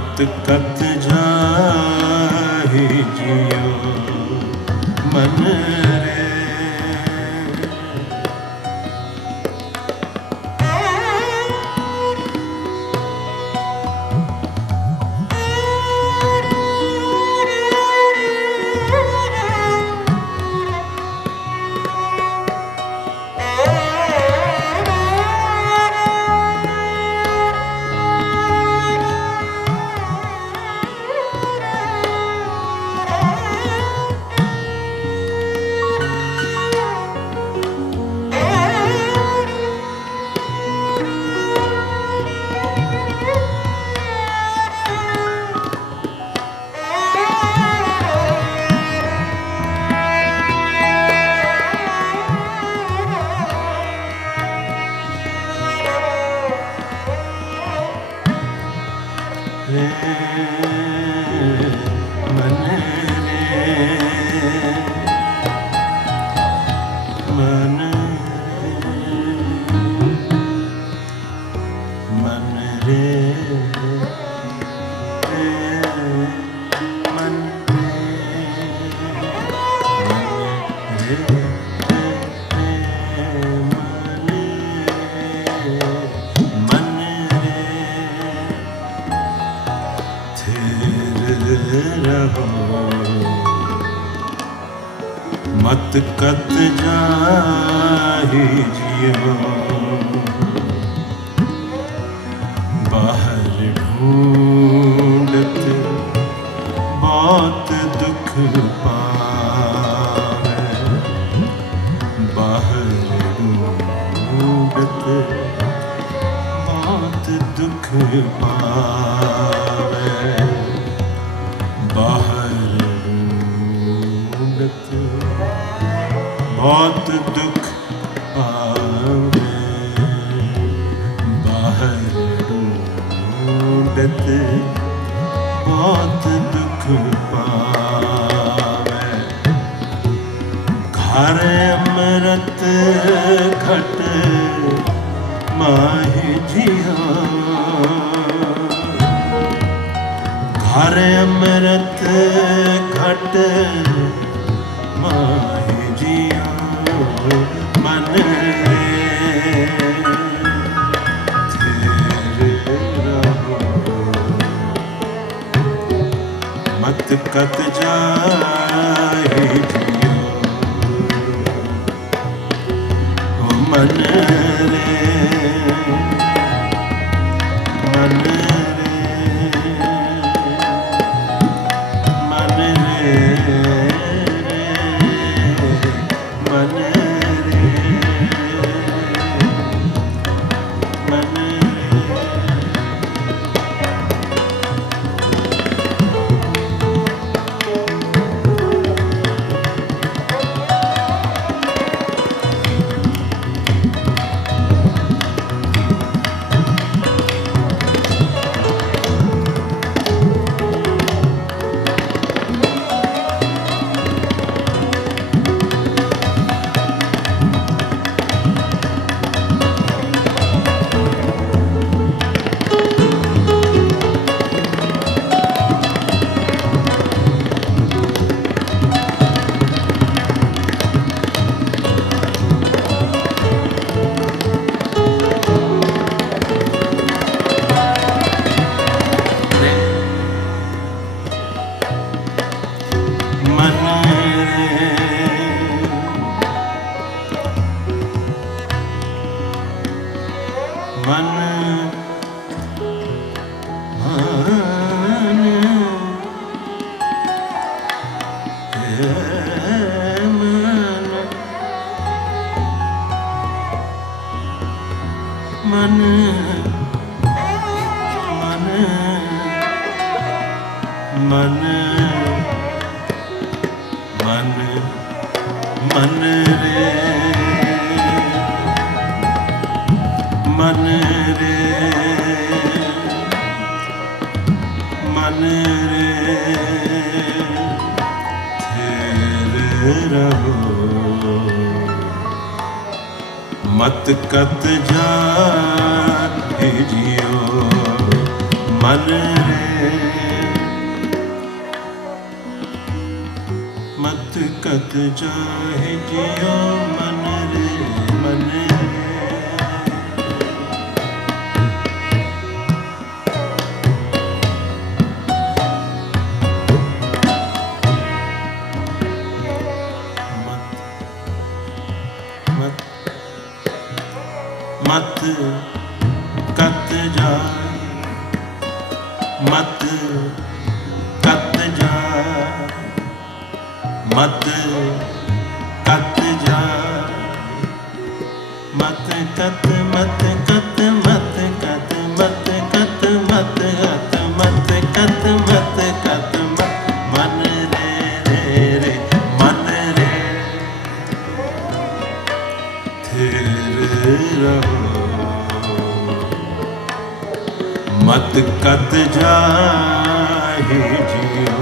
मत कत जाए रे मत कत जाहि जियो बाहर ढूंढत बहुत दुख पावे बाहर ढूंढत बहुत दुख पावे बाहर ढूंढत बहुत दुख पावे बाहर ढूंढत बहुत दुख पावे घर अमृत घट माहि जिया घर अमृत घट माहि जिया मन रे मत कत जाहि जियो ओ मन रे मन रे मन रे मन रे मन मन मन मन मन मन रे मन रे मन रे तेरे रहो मत कत जाहि जियो मन रे मत कत जाहि जियो मन रे मन रे मत मत कत जाए मत कत जाए मत कत जाए मत कत मत कत मत कत मत कत मत कत मत कत मत कत मन रे रे रे मन रे थिर रहो मत कत जाहि जियो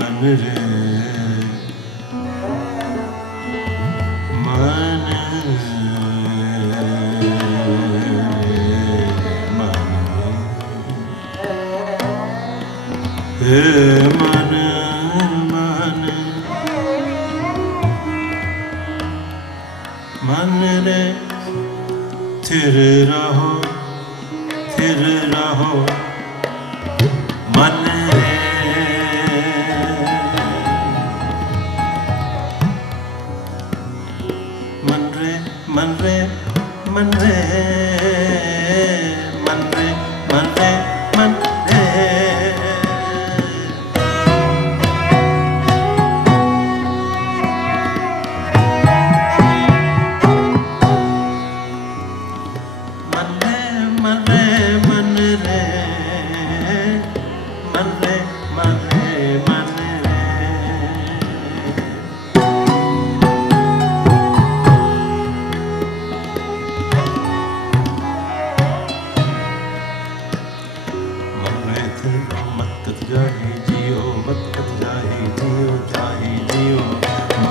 मन रे मन हे मन मन मन रे थिर रहो मन रे मन रे मन रे मन रे मन रे मन रे मन रे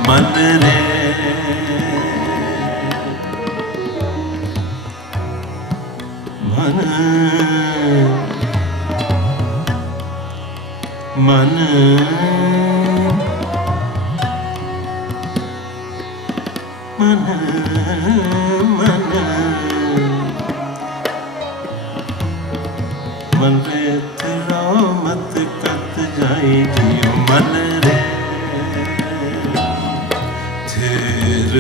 मन रे मन मन मन मन मन रे तेरा मत कत जाए जियो मन रे थिर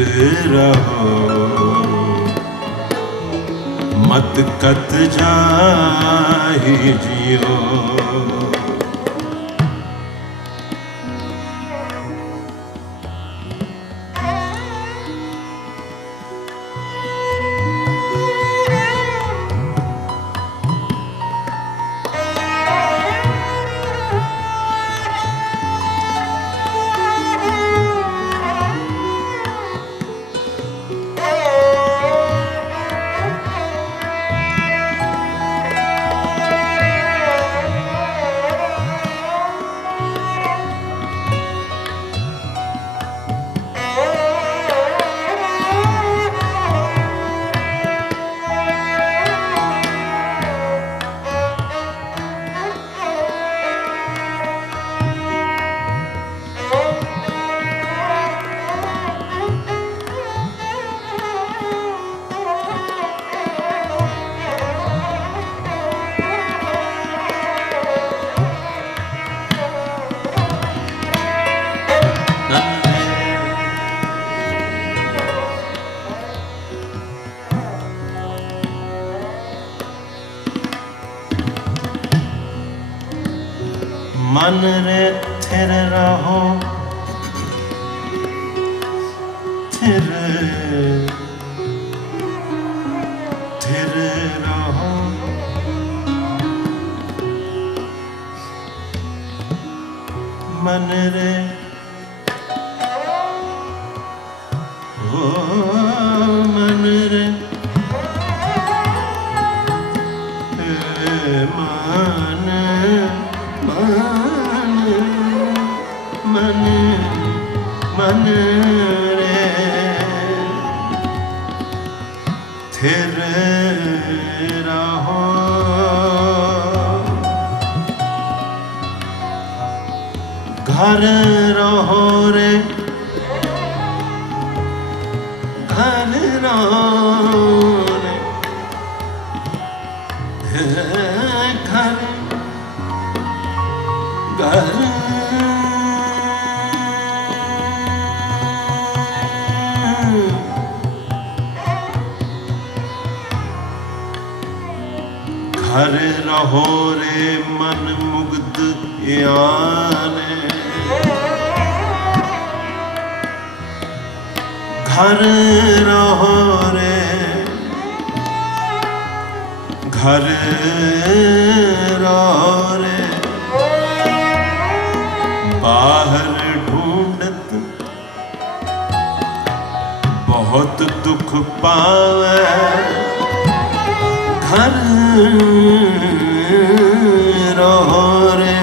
रहो मत कत जाहि जियो मन रे थिर रहो, थिर थिर रहो, मन रे ओ मन रे मन मन मन मन रे थिर रहो, घर रहो रे घर रहो रे घर घर घर रहो रे मन मुग्ध याने, घर रहो रे घर रहो रे, बाहर ढूंढत बहुत दुख पावे, घर रहो रे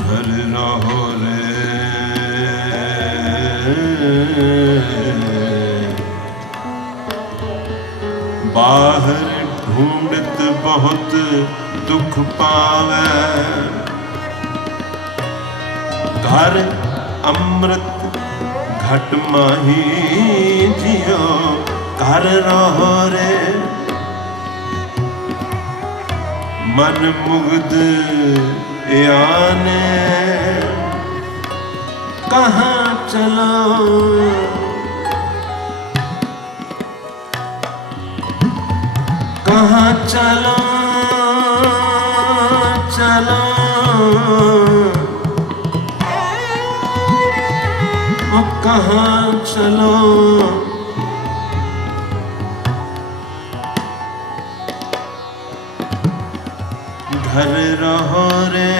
घर रहो रे, बाहर ढूंढत बहुत दुख पावे, घर अमृत घट माही जियो, घर रहो रे मन मुग्ध याने, कहाँ चलो कहाँ चलो चलो, कहाँ चलो, घर रहो रे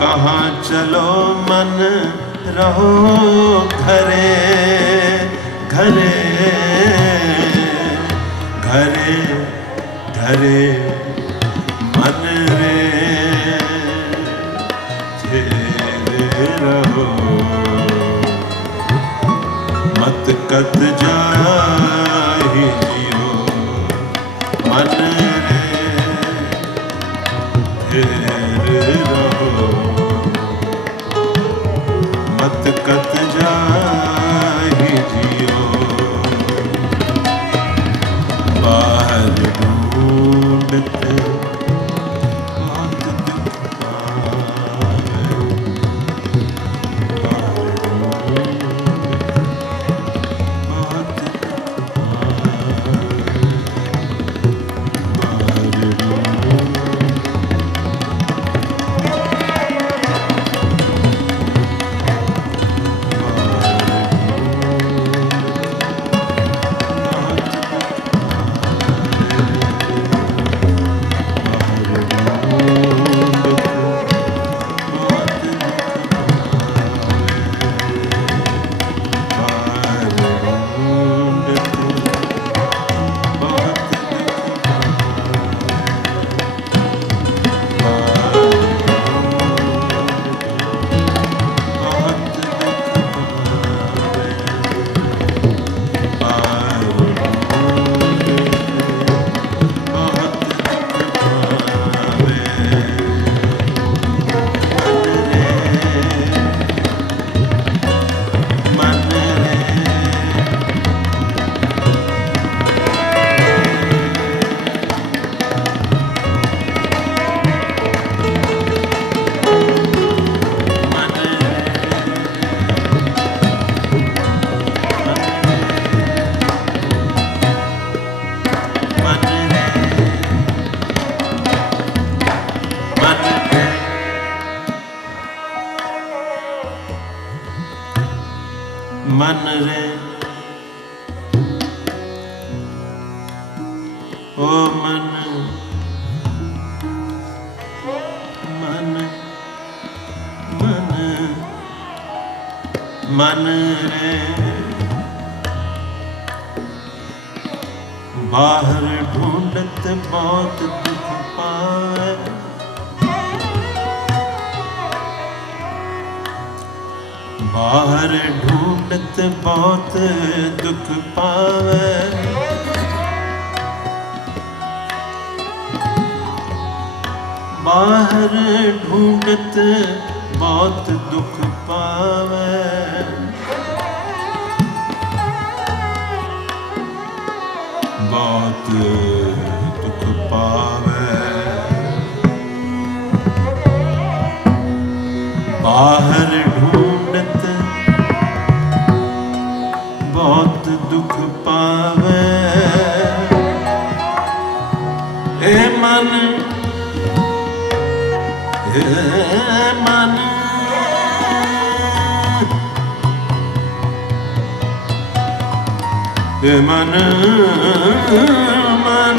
कहाँ चलो, मन रहो घरे घरे घरे घरे, मन रे रहो, मत कत जाहि जियो, मन रे थिर रहो, मत कत जाहि जियो, बाहर ढूंढत बहुत दुख पावे, बाहर ढूंढत बहुत दुख रे ओ मन मन मन मन रे बाहर ढूंढत बहुत दुख पावे बाहर ढूंढत बहुत दुख पावे बाहर ढूंढत बहुत दुख पावे बहुत दुख पावे बाहर ढूंढत बहुत दुख पावे ए मन ए मन ए मन मन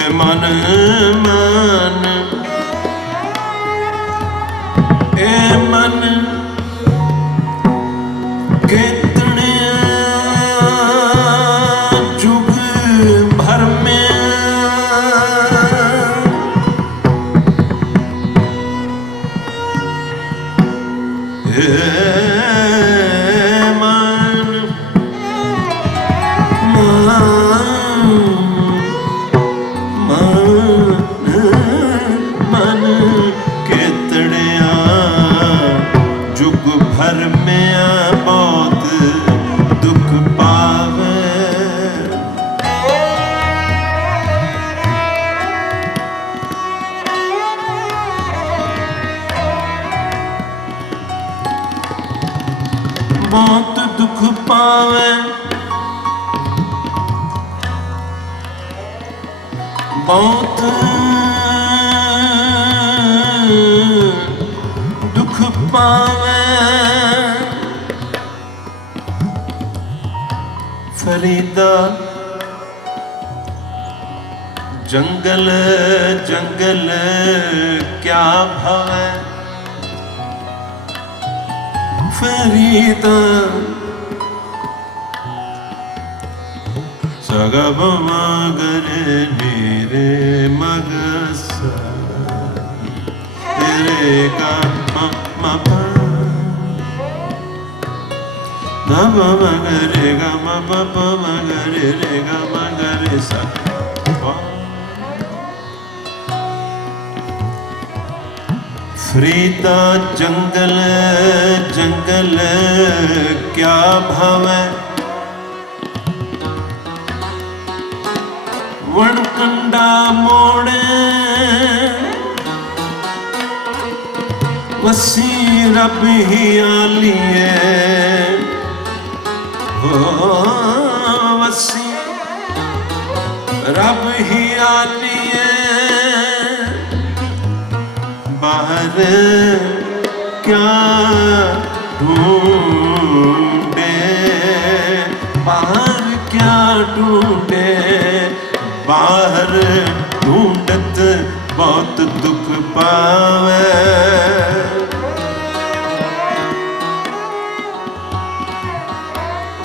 ए मन मन ए मन कितने जुग भर में जुग भर में बहुत दुख पावे बहुत दुख पावे बहुत दुख पावे फरीदा जंगल जंगल क्या भावे फरीदा सगब मगर नीरे मगस तेरे का म ग मगरे ग म प मगरे रे ग मगरे सा फरीदा जंगल जंगल क्या भावे वणकंडा मोड़े वसी रब ही आलिए हो वसी रब ही आलिए बाहर क्या ढूंढे बाहर क्या ढूंढे बाहर ढूंढत बहुत दुख पावे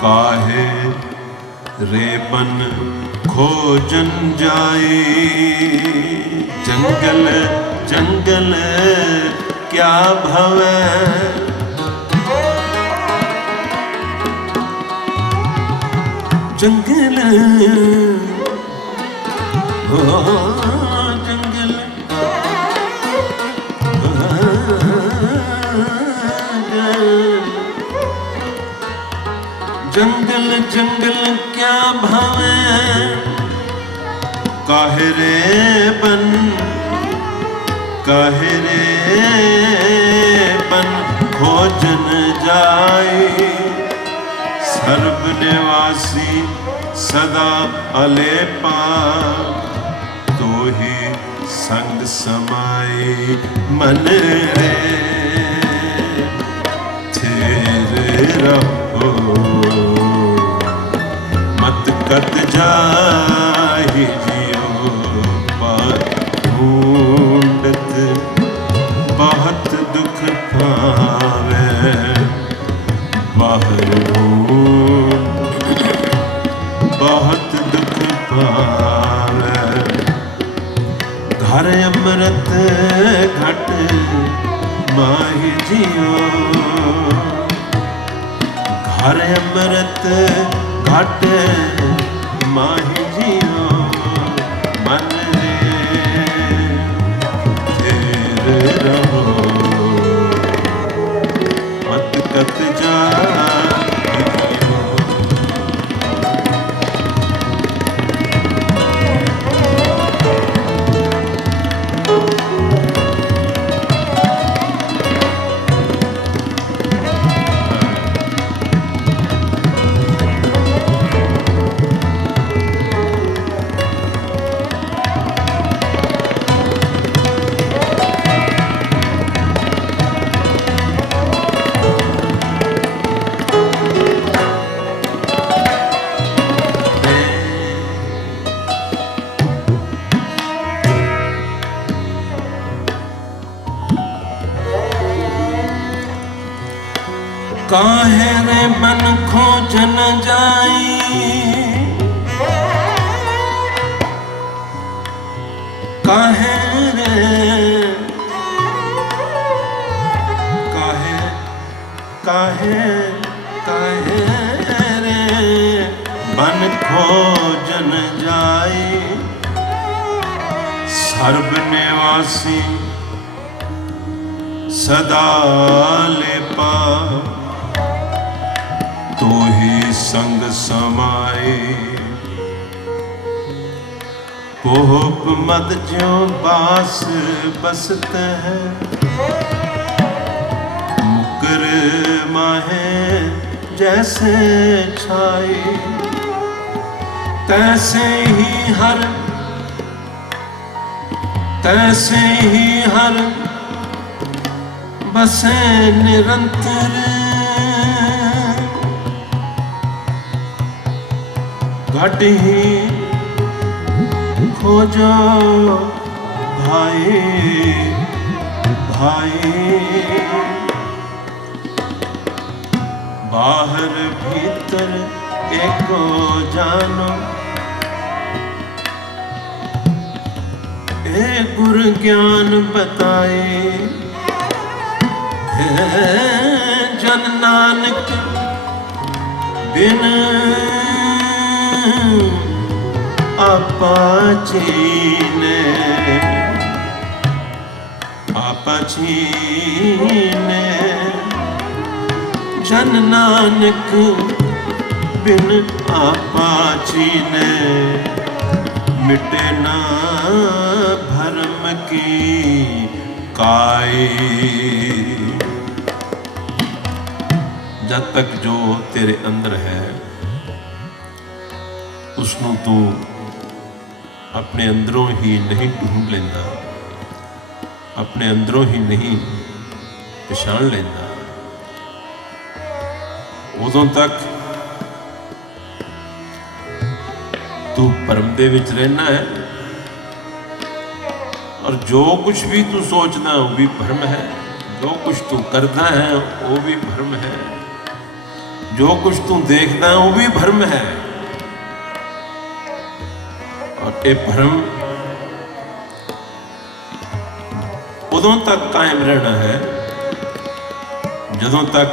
काहे रे बन खोजन जाए जंगल जंगल क्या भवे जंगल हो जंगल जंगल जंगल क्या भावे काहे रे बन खोजन जाए सर्व निवासी सदा अलेपा तो ही संग समाए मन रे बाहर बहुत दुख पावे, घर अमृत घट माहि जियो, घर अमृत घट माहि जियो, मन रे रहो मत कत जा। काहे रे मन खोजन जाई, काहे रे काहे काहे काहे रे मन खोजन जाई, सर्व निवासी सदा लेपा, तो ही संग समाए, पोप मद ज्यों बास बसत है, मुकर माहे जैसे छाए, तैसे ही हर बसे निरंतर, घट ही खोजो भाई भाई, बाहर भीतर एको जानो, ए गुरु ज्ञान बताए, जन नानक बिन आपा चीने, आपा चीने, जन नानक बिन आपा चीने, मिटे ना भरम की काई। जब तक जो तेरे अंदर है उसनों तू अपने अंदरों ही नहीं ढूंढ लेंदा, अपने अंदरों ही नहीं पछाण लेंदा, उदों तक तू भरम दे विच रहना है, और जो कुछ भी तू सोचना वो भी भरम है, जो कुछ तू करना है वो भी भरम है, जो कुछ तू देखना है वो भी भरम है। और ये भरम उदों तक कायम रहना है जदों तक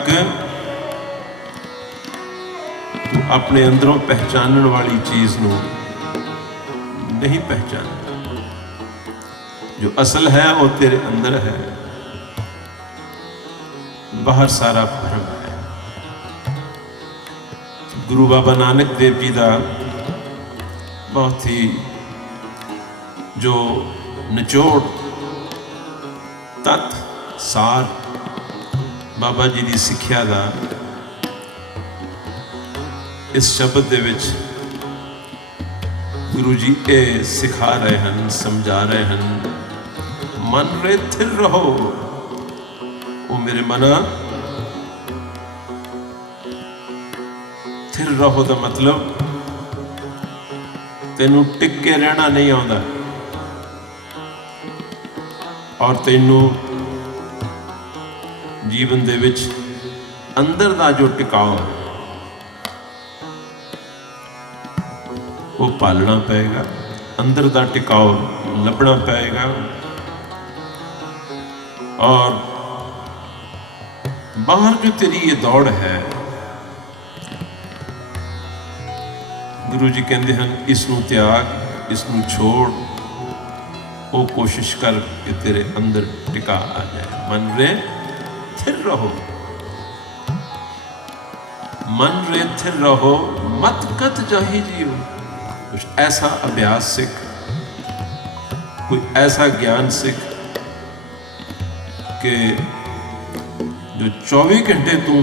तू अपने अंदरों पहचानने वाली चीज नूं नहीं पहचानता। जो असल है वो तेरे अंदर है, बाहर सारा भरम है। गुरु बाबा नानक देव जी का बहुत ही जो निचोड़ तत् सार बाबा जी की सिक्ख्या का इस शब्द दे विच गुरु जी ये सिखा रहे हैं, समझा रहे हैं। मन रे थिर रहो, वो मेरे मना थिर रहो का मतलब तेनू टिक के रहना नहीं आता, और तेनू जीवन दे विच अंदर दा जो टिकाव है वो पालना पेगा, अंदर दा टिकाव लभना पेगा। और बाहर जो तेरी ये दौड़ है, गुरु जी कहते हैं इसनू त्याग, इसनू छोड़, वो कोशिश कर कि तेरे अंदर टिका आ जाए। मन रे थिर रहो, मन रे थिर रहो, मत कत जाही जियो। कुछ ऐसा अभ्यास सीख, कोई ऐसा ज्ञान सीख कि जो 24 घंटे तू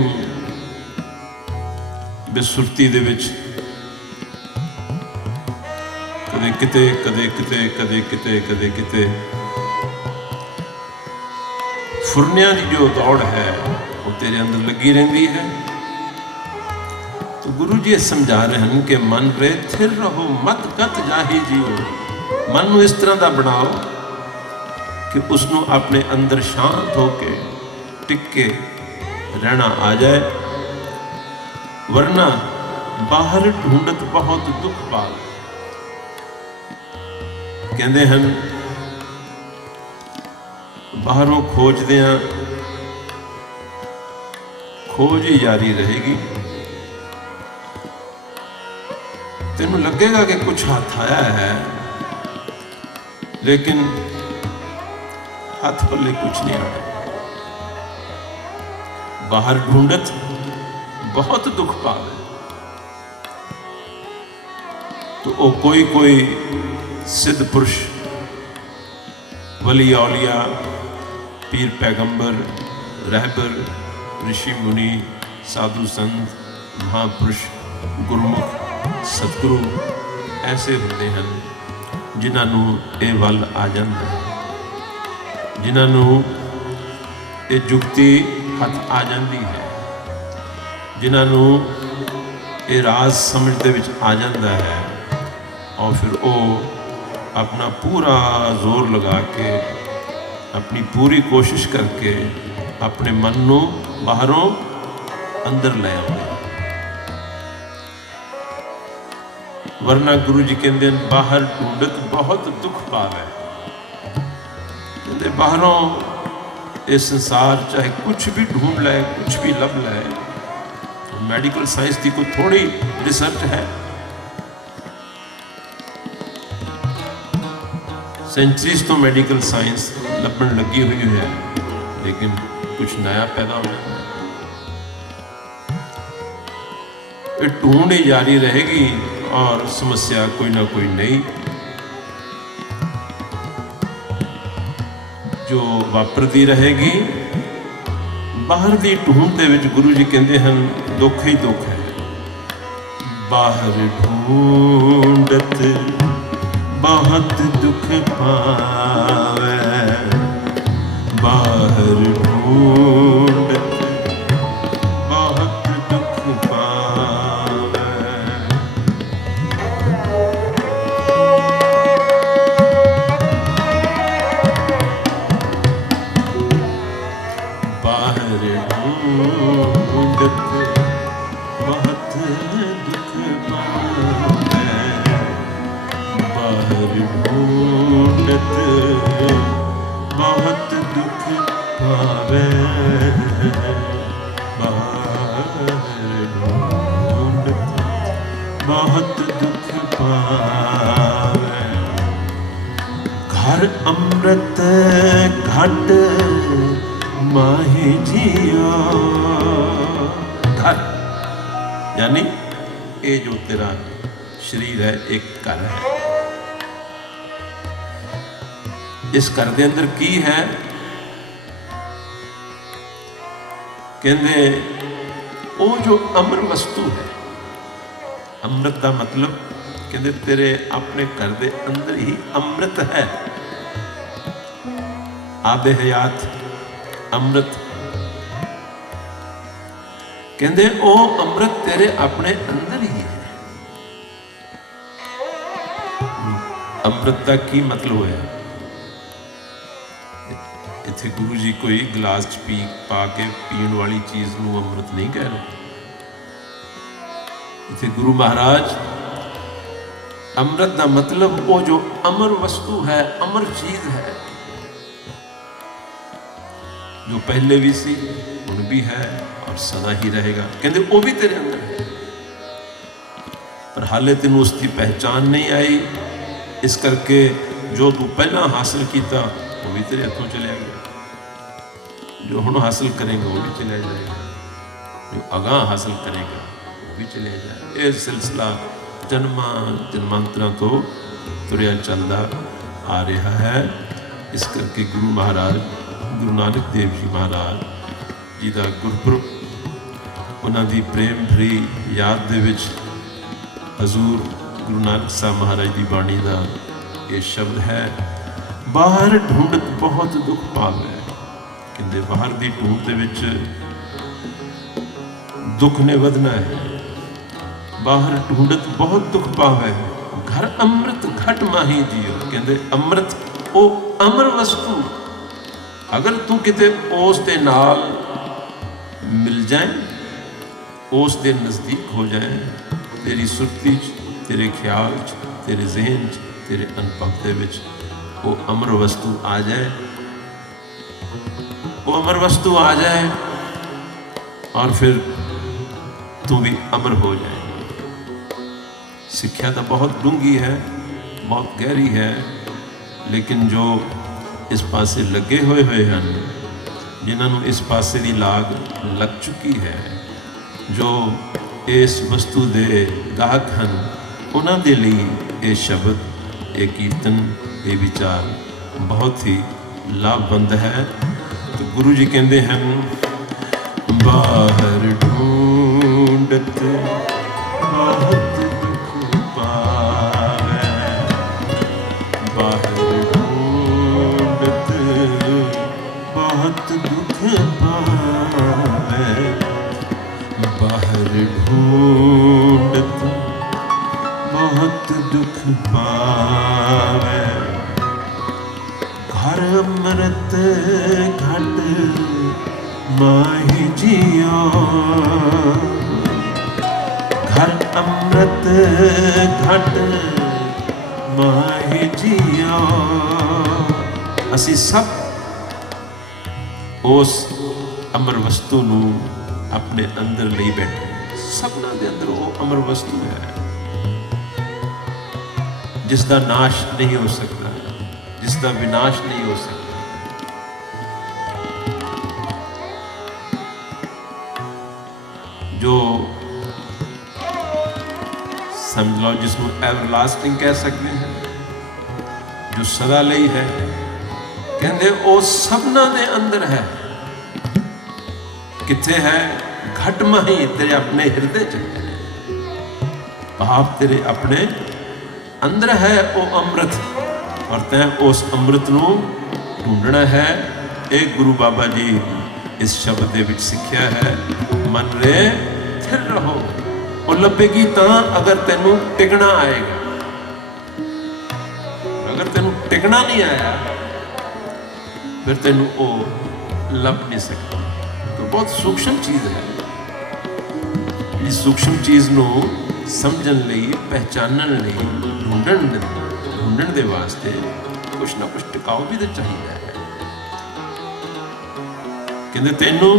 बेसुरती दे विच कदे किते कदे किते कदे किते कदे किते फुरनियां की जो दौड़ है वो तेरे अंदर लगी रहती है। तो गुरु जी समझा रहे हैं कि मन रे थिर रहो, मत कत जाही जियो। मन को इस तरह का बनाओ कि उसनों अपने अंदर शांत होके टिक के रहना आ जाए, वरना बाहर ढूंढत बहुत दुख पाल। कहते हैं बाहरों खोजदियां खोज ही जारी रहेगी, तेनों लगेगा कि कुछ हाथ आया है, लेकिन हाथ पल्ले कुछ नहीं आया। बाहर ढूंढत बहुत दुख पावे। तो वो कोई कोई सिद्ध पुरुष, वली औलिया, पीर पैगंबर, रहबर, ऋषि मुनि, साधु संत, महापुरुष, गुरमुख, सतगुरु ऐसे होते हैं जिन्होंने ये वल आ जाता है, जिन्होंने ये जुगती हथ आ जाती है, जिन्होंने ये राज समझते विच आ जाता है। और फिर वो अपना पूरा जोर लगा के, अपनी पूरी कोशिश करके अपने मन को बाहरों अंदर ले आते। वरना गुरु जी कहते हैं बाहर ढूंढत बहुत दुख पावे। कहते बाहरों ये संसार चाहे कुछ भी ढूंढ ले, कुछ भी लभ ले, मेडिकल साइंस की कोई थोड़ी रिसर्च है, सेंचुरीज तो मेडिकल साइंस लभन लगी हुई है, लेकिन कुछ नया पैदा हो जाता है। ये ढूंढ ही जारी रहेगी और समस्या कोई ना कोई नई जो वापरती रहेगी। बाहर की ढूंढ दे विच गुरु जी कहते हैं दुख ही दुख है। बाहर ढूंढत बहुत दुख पावे, बाहर ढूंढत बहुत दुख पावे। बाहर ढूंढत बहुत दुख पावे, बाहर ढूंढत बहुत दुख पावे, बाहर ढूंढत बहुत दुख पावे। घर अमृत घट माही जियो। घर यानी ये जो तेरा शरीर है एक घर है। इस घर के अंदर की है? कहते वो जो अमर वस्तु है। अमृत का मतलब कहते तेरे अपने घर के अंदर ही अमृत है। आबे हयात अमृत कहते वो अमृत तेरे अपने अंदर ही है। अमृत का की मतलब होया? ਇੱਥੇ ਗੁਰੂ ਜੀ ਕੋਈ ਗਲਾਸ 'ਚ ਪਾ ਕੇ ਪੀਣ ਵਾਲੀ ਚੀਜ਼ ਨੂੰ ਅੰਮ੍ਰਿਤ ਨਹੀਂ ਕਹਿ ਰਹੇ। ਇੱਥੇ ਗੁਰੂ ਮਹਾਰਾਜ ਅੰਮ੍ਰਿਤ ਦਾ ਮਤਲਬ ਉਹ ਜੋ ਅਮਰ ਵਸਤੂ ਹੈ, ਅਮਰ ਚੀਜ਼ ਹੈ, ਜੋ ਪਹਿਲੇ ਵੀ ਸੀ, ਹੁਣ ਵੀ ਹੈ ਔਰ ਸਦਾ ਹੀ ਰਹੇਗਾ। ਕਹਿੰਦੇ ਉਹ ਵੀ ਤੇਰੇ ਅੰਦਰ ਹੈ, ਪਰ ਹਾਲੇ ਤੈਨੂੰ ਉਸ ਦੀ ਪਹਿਚਾਨ ਨਹੀਂ ਆਈ। ਇਸ ਕਰਕੇ ਜੋ ਤੂੰ ਪਹਿਲਾਂ ਹਾਸਲ ਕੀਤਾ ਉਹ ਵੀ ਤੇਰੇ ਹੱਥੋਂ ਚਲਿਆ ਗਿਆ, ਜੋ ਹੁਣ ਹਾਸਲ ਕਰੇਗਾ ਉਹ ਵੀ ਚਲਿਆ ਜਾਏਗਾ, ਜੋ ਅਗਾਂਹ ਹਾਸਲ ਕਰੇਗਾ ਉਹ ਵੀ ਚਲਿਆ ਜਾਏਗਾ। ਇਹ ਸਿਲਸਿਲਾ ਜਨਮਾਂ ਜਨਮਾਂਤਰਾਂ ਤੋਂ ਤੁਰਿਆ ਚੱਲਦਾ ਆ ਰਿਹਾ ਹੈ। ਇਸ ਕਰਕੇ ਗੁਰੂ ਮਹਾਰਾਜ ਗੁਰੂ ਨਾਨਕ ਦੇਵ ਜੀ ਮਹਾਰਾਜ ਜੀ ਦਾ ਗੁਰਪੁਰਬ, ਉਹਨਾਂ ਦੀ ਪ੍ਰੇਮ ਭਰੀ ਯਾਦ ਦੇ ਵਿੱਚ ਹਜ਼ੂਰ ਗੁਰੂ ਨਾਨਕ ਸਾਹਿਬ ਮਹਾਰਾਜ ਦੀ ਬਾਣੀ ਦਾ ਇਹ ਸ਼ਬਦ ਹੈ, ਬਾਹਰ ਢੂੰਡਤ ਬਹੁਤ ਦੁੱਖ ਪਾਵੇ। ਕਹਿੰਦੇ ਬਾਹਰ ਦੀ ਢੂੰਡ ਦੇ ਵਿੱਚ ਦੁੱਖ ਨੇ ਵਧਣਾ ਹੈ। ਬਾਹਰ ਢੂੰਡਤ ਬਹੁਤ ਦੁੱਖ ਪਾਵੇ, ਘਰ ਅੰਮ੍ਰਿਤ ਘਟ ਮਾਹੀ ਜੀਓ। ਕਹਿੰਦੇ ਅੰਮ੍ਰਿਤ ਉਹ ਅਮਰ ਵਸਤੂ, ਅਗਰ ਤੂੰ ਕਿਤੇ ਉਸ ਦੇ ਨਾਲ ਮਿਲ ਜਾਏ, ਉਸ ਦੇ ਨਜ਼ਦੀਕ ਹੋ ਜਾਏ, ਤੇਰੀ ਸੁਰਤੀ 'ਚ, ਤੇਰੇ ਖਿਆਲ 'ਚ, ਤੇਰੇ ਜ਼ਿਹਨ 'ਚ, ਤੇਰੇ ਅਨੁਭਵ ਦੇ ਵਿੱਚ ਉਹ ਅਮਰ ਵਸਤੂ ਆ ਜਾਏ, ਉਹ ਅਮਰ ਵਸਤੂ ਆ ਜਾਏ ਔਰ ਫਿਰ ਤੂੰ ਵੀ ਅਮਰ ਹੋ ਜਾਏ। ਸਿੱਖਿਆ ਤਾਂ ਬਹੁਤ ਡੂੰਘੀ ਹੈ, ਬਹੁਤ ਗਹਿਰੀ ਹੈ, ਲੇਕਿਨ ਜੋ ਇਸ ਪਾਸੇ ਲੱਗੇ ਹੋਏ ਹਨ, ਜਿਨ੍ਹਾਂ ਨੂੰ ਇਸ ਪਾਸੇ ਦੀ ਲਾਗ ਲੱਗ ਚੁੱਕੀ ਹੈ, ਜੋ ਇਸ ਵਸਤੂ ਦੇ ਗਾਹਕ ਹਨ, ਉਹਨਾਂ ਦੇ ਲਈ ਇਹ ਸ਼ਬਦ, ਇਹ ਕੀਰਤਨ, ਇਹ ਵਿਚਾਰ ਬਹੁਤ ਹੀ ਲਾਭਵੰਦ ਹੈ। तो गुरु जी कहते हैं, बाहर ढूंढत बहुत दुख पावे, बाहर ढूंढत बहुत दुख पावे, बाहर ढूंढत बहुत दुख पावे, घर अमृत घट माही जियो, घर अमृत घट माही जियो। असी सब उस अमर वस्तु नूं अपने अंदर ले बैठे, सबना दे अंदर वो अमर वस्तु है जिसका नाश नहीं हो सकता, जिसका विनाश नहीं हो सकता। जो समझ लो जिसको एवरलास्टिंग कह सकते हैं, जो सदा ਲਈ है, कहते वो सबना दे अंदर है। किथे है? घट माही तेरे अपने हृदय च है, भाव तेरे अपने अंदर है वो अमृत, और तैं उस अमृत नूं ढूंढना है। एक गुरु बाबा जी इस शब्द दे विच सिक्ख्या है, मन रे थिर रहो। वो लभेगी तां अगर तैनूं टिकना आएगा, अगर तैनूं टिकना नहीं आया फिर तैनूं वो लभ नहीं सकता। तो बहुत सूक्ष्म चीज़ है। इस सूक्ष्म चीज़ नूं समझण लई, पहचानण लई, ढूंढण दे वास्ते कुछ ना कुछ टिकाऊ भी तो चाहिए है। कहते तैनूं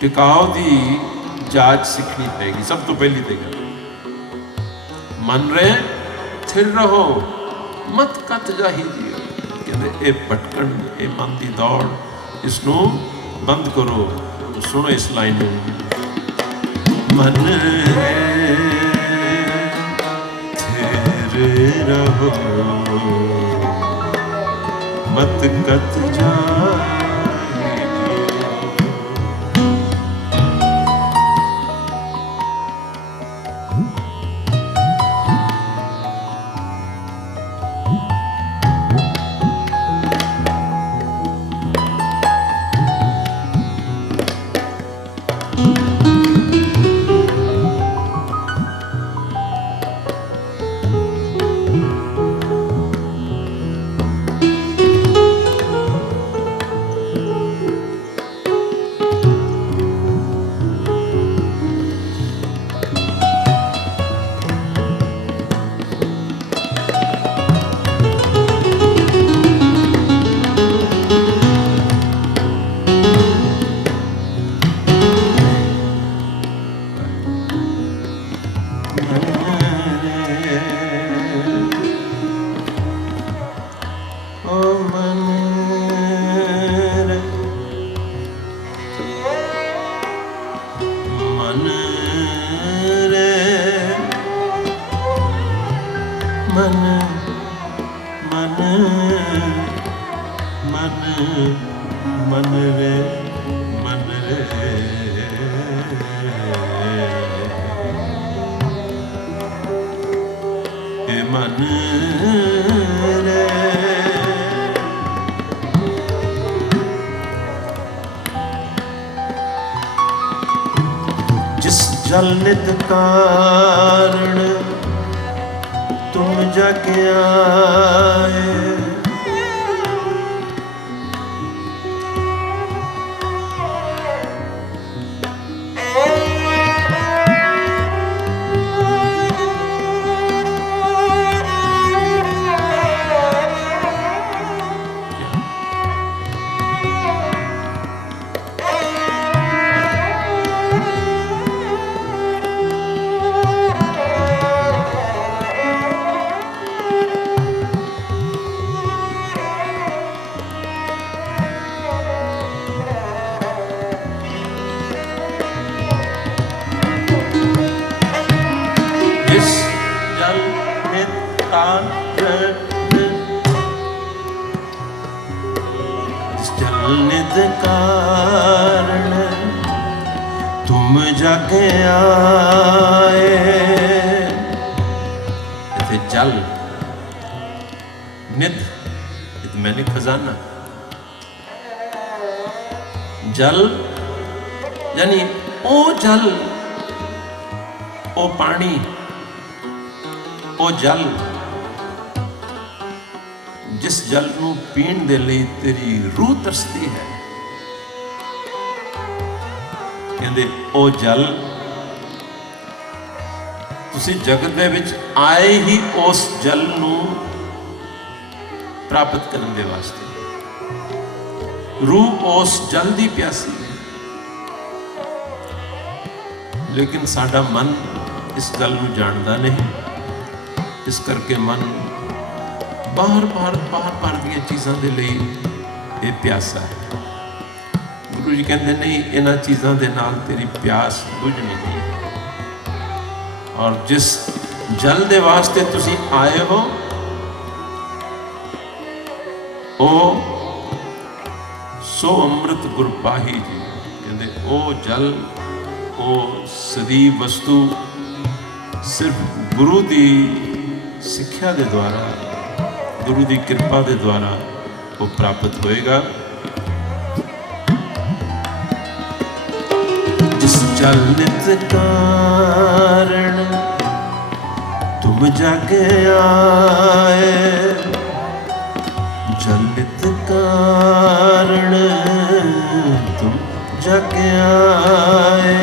टिकाऊ की जांच सीखनी पड़ेगी। सब तो पहली तो गल, मन रहे थिर रहो, मत कत जाही जियो। कहते ये भटकन, ये मन की दौड़, इसनू बंद करो। तो सुनो इस लाइन में, मन थिर रहो, मत कत जाही। रे मन रे हे मन रे जिस जल नित कारण तुम जाके आए कारण तुम जाके आए थे जल निध मैंने खजाना जल यानी ओ जल ओ पानी ओ जल जिस जल नूं पीण दे लई तेरी रूह तरसदी है कहंदे ओ जल तुसी जगत दे विच आए ही उस जल नूं प्राप्त करन दे वास्ते रूह उस जल दी प्यासी है लेकिन साडा मन इस गल नूं जानदा नहीं इस करके मन बाहर दी चीज़ों के लिए ये प्यासा है गुरु जी कहते नहीं इन्हां चीज़ों के नाल तेरी प्यास बुझनी नहीं और जिस जल दे वास्ते तुसी आए हो ओ सो अमृत गुर पाही जी कहते ओ जल ओ सदी वस्तु सिर्फ गुरु की सिक्ख्या के द्वारा गुरु की कृपा के द्वारा वो प्राप्त होएगा जिस जल नित कारण तुम जाके आए जल नित कारण तुम जाके आए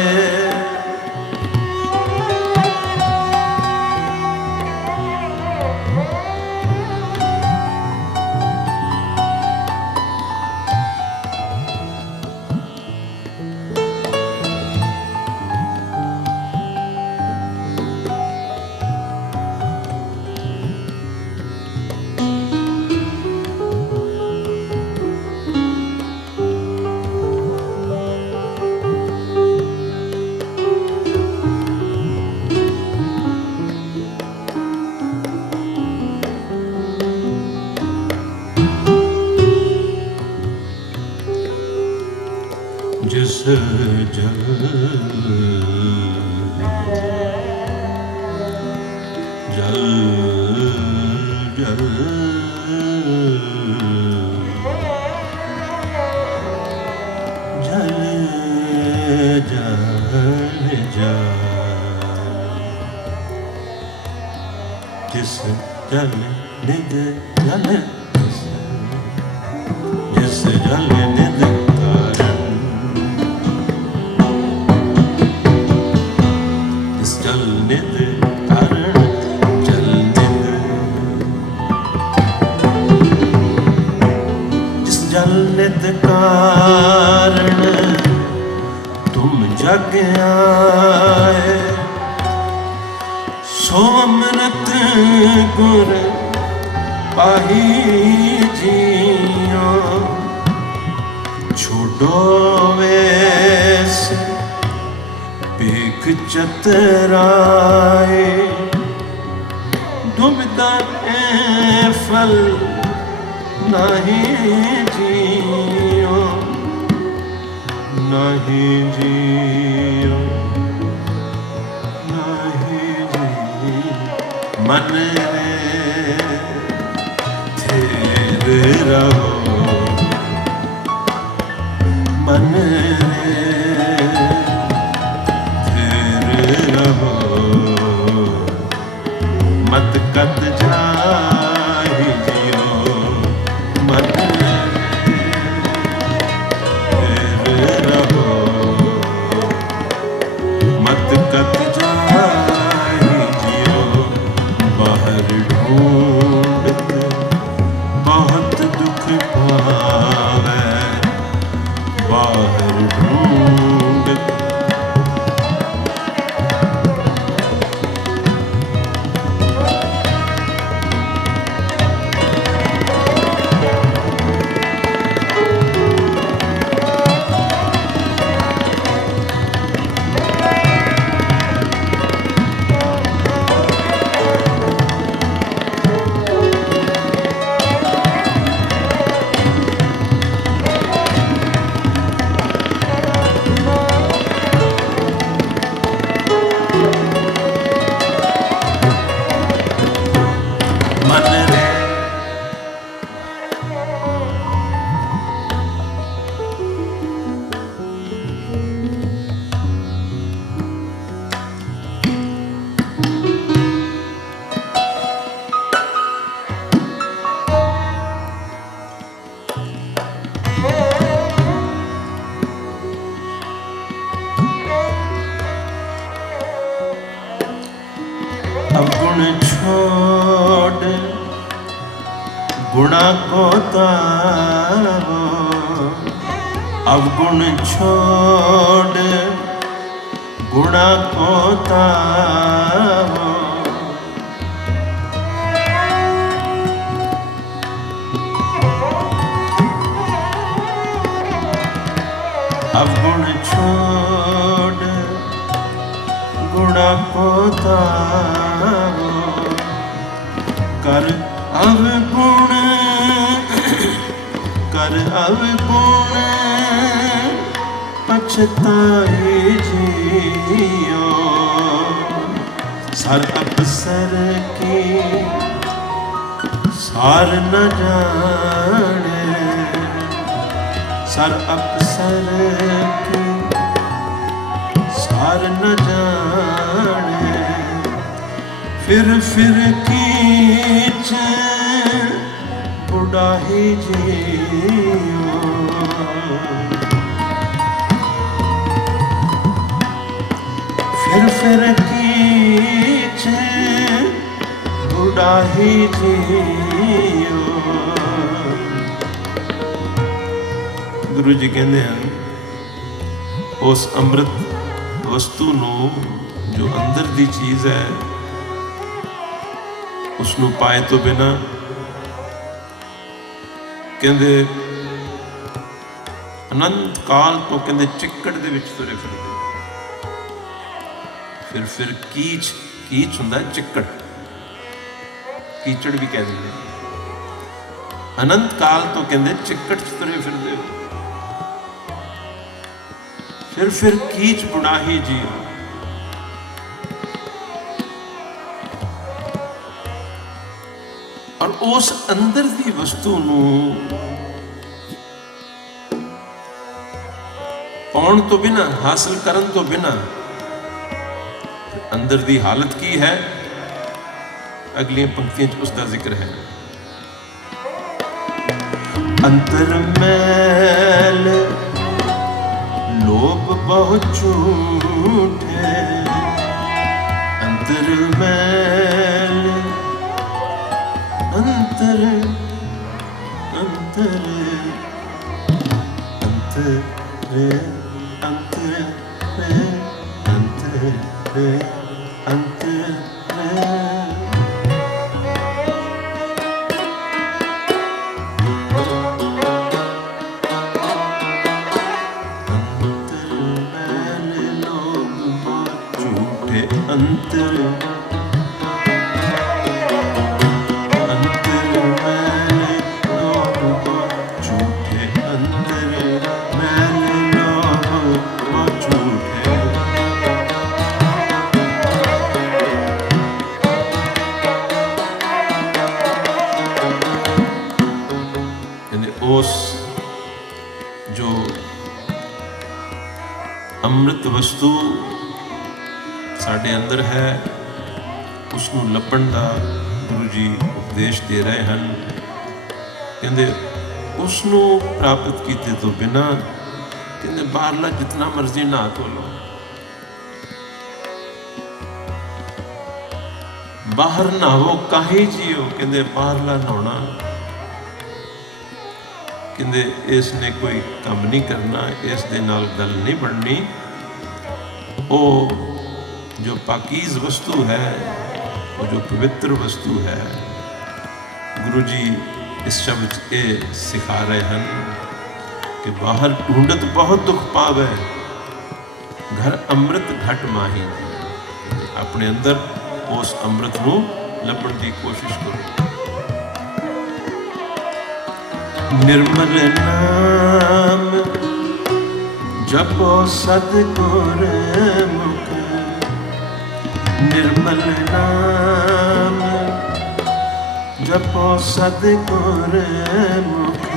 जिस जल जल जल जल जल जल जिस जल निध जल जिस जल निध नित कारण तुम जग आए सो अमृत गुर पाही जियो छोड़ो वेस बेख चतराए दुविधा फल नहीं जियो मन रे थिर रहो मत कत जाहि जियो मन रे थिर रहो मत कत जाहि जियो बाहर ढूंढत बहुत दुख पावे बाहर ढूंढत अवगुण छोड़ गुणा को तारो अवगुण छोड़ गुणा को तारो अवगुण छोड़ गुणा को तारो कर अवगुण पछताए जियो सर अवसर की सार न जाने सर अवसर की सार न जाने फिर कीच बुढ़ाही जियो फिर कीच बुढ़ाही जियो गुरु जी कहते हैं उस अमृत वस्तु ਨੂੰ जो अंदर दी चीज़ है उसनों पाए तो बिना कहते अनंत काल तो कहते चिक्कड़ दे विच तुरे फिरदे फिर कीच हुंदा चिक्कड़ कीचड़ भी कह देंगे अनंत काल तो कहते चिक्कड़ च तुरे फिरदे फिर कीच बुढ़ाही जियो और उस अंदर दी वस्तु पाउण तो बिना हासिल करन तो बिना अंदर दी हालत की है अगली पंक्तियां उसका जिक्र है अंतर मैल लोभ बहुत झूठे अंतर मैल अंतर अंतर अंतर अंतर अंतर अंतर अंतर अंतर मैंने लोग झूठे अंतर मैंने लोग झूठे यानी उस जो ਅੰਮ੍ਰਿਤ ਵਸਤੂ ਸਾਡੇ ਅੰਦਰ ਹੈ, ਉਸ ਨੂੰ ਲੱਭਣ ਦਾ ਗੁਰੂ ਜੀ ਉਪਦੇਸ਼ ਦੇ ਰਹੇ ਹਨ। ਕਹਿੰਦੇ ਉਸ ਨੂੰ ਪ੍ਰਾਪਤ ਕੀਤੇ ਤੋਂ ਬਿਨਾਂ ਕਹਿੰਦੇ ਬਾਹਰਲਾ ਜਿਤਨਾ ਮਰਜ਼ੀ ਨਹਾ ਧੋ ਲਓ, ਬਾਹਰ ਨਹਾਵੋ ਕਾਹੇ ਜੀਓ, ਕਹਿੰਦੇ ਬਾਹਰਲਾ ਨਹਾਉਣਾ ਕਹਿੰਦੇ ਇਸ ਨੇ ਕੋਈ ਕੰਮ ਨਹੀਂ ਕਰਨਾ, ਇਸ ਦੇ ਨਾਲ ਗੱਲ ਨਹੀਂ ਬਣਨੀ। ਉਹ ਜੋ ਪਾਕੀਜ਼ ਵਸਤੂ ਹੈ, ਉਹ ਜੋ ਪਵਿੱਤਰ ਵਸਤੂ ਹੈ, ਗੁਰੂ ਜੀ ਇਸ ਸ਼ਬਦ 'ਚ ਇਹ ਸਿਖਾ ਰਹੇ ਹਨ ਕਿ ਬਾਹਰ ਢੂੰਡਤ ਬਹੁਤ ਦੁੱਖ ਪਾਵੇ, ਘਰ ਅੰਮ੍ਰਿਤ ਘਟ ਮਾਹੀ। ਆਪਣੇ ਅੰਦਰ ਉਸ ਅੰਮ੍ਰਿਤ ਨੂੰ ਲੱਭਣ ਦੀ ਕੋਸ਼ਿਸ਼ ਕਰੋ। निर्मल नाम जपो सतगुर मुख, निर्मल नाम जपो सतगुर मुख।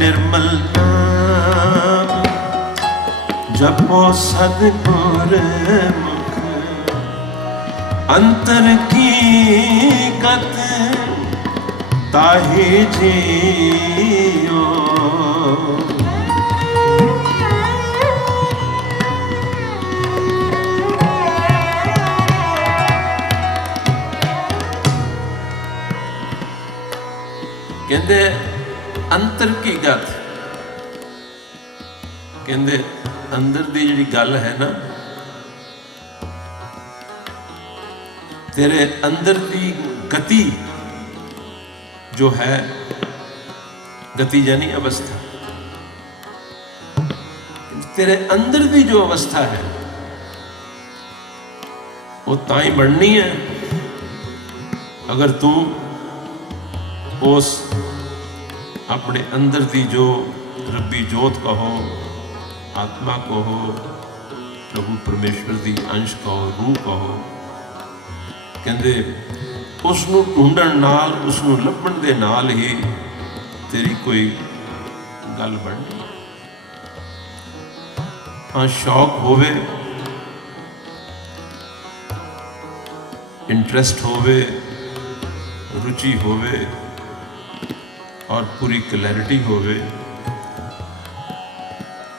निर्मल नाम जपो सतगुर मुख, अंतर की गत ताहि जियो। कहते अंतर की गल, कहते अंदर दी जिहड़ी गल है ना, तेरे अंदर दी गति जो है, गति यानी अवस्था, तेरे अंदर दी जो अवस्था है वो ताई बढ़नी है अगर तू उस अपने अंदर दी जो रब्बी जोत कहो, आत्मा कहो, प्रभु परमेश्वर दी अंश कहो, रूह कहो, कहते उसनूं ढूंढण नाल, उसनूं लभण दे नाल ही तेरी कोई गल बननी। हाँ, शौक होवे, इंटरेस्ट होवे, रुचि होवे और पूरी क्लैरिटी होवे,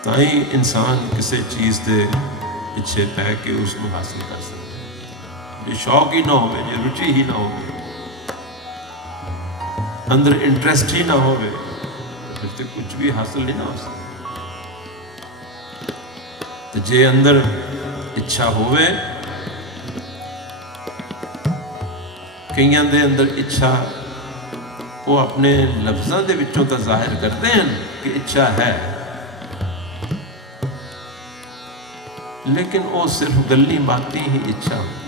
ताई इंसान किसी चीज़ के पिछे पै के उसको हासिल कर सकता। जे शौक ही ना हो, जे रुचि ही ना हो, अंदर इंटरेस्ट ही ना हो, फिर तो कुछ भी हासिल नहीं ना हो सकता। तो जे अंदर इच्छा होवे, कईयां दे अंदर इच्छा वो अपने लफ्ज़ों के विचों तो जाहिर करते हैं कि इच्छा है, लेकिन वो सिर्फ गल्ली बातें ही इच्छा होती है।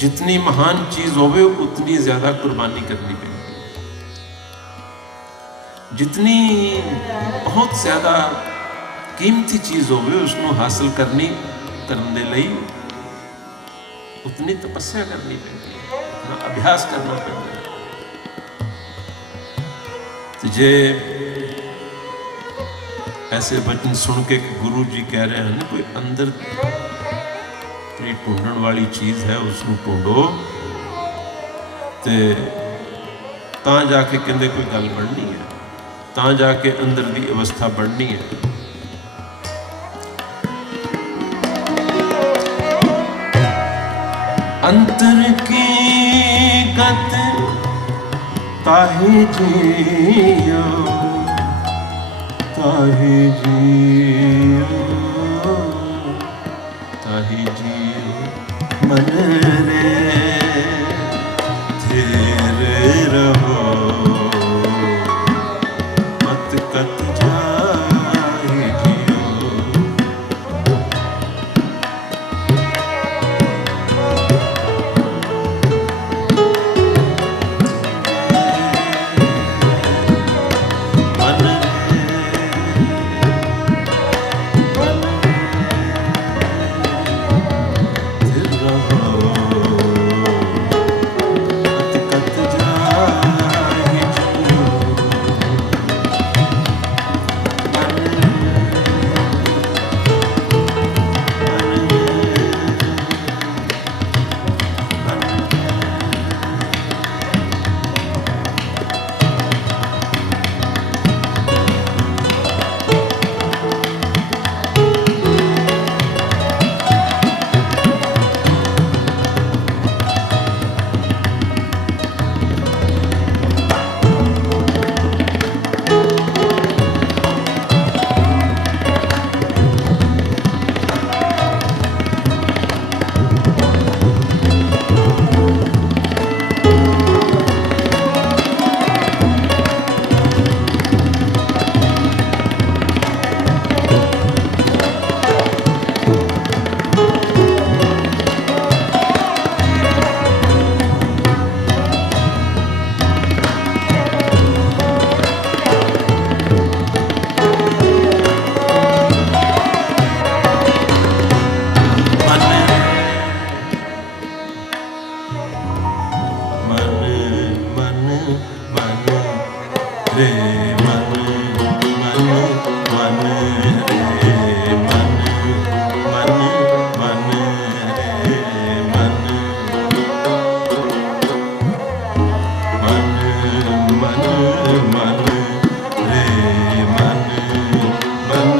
जितनी महान चीज होवे उतनी ज्यादा कुर्बानी करनी पड़ेगी, जितनी बहुत ज्यादा कीमती चीज होवे उसको हासिल करने लई उतनी तपस्या करनी पड़ती है, उतना अभ्यास करना पड़ता है। तो जे ऐसे वचन सुन के गुरु जी कह रहे हैं कोई अंदर तेरी ढूंढण वाली चीज़ है उसको ढूंढो, तो जाके कहते कोई गल बननी है, तो जाके अंदर की अवस्था बननी है। अंतर की गत ताहि जियो, ताहि जियो, ताहि जियो, मन रे थिर रहो, मन मन मन रे मन मन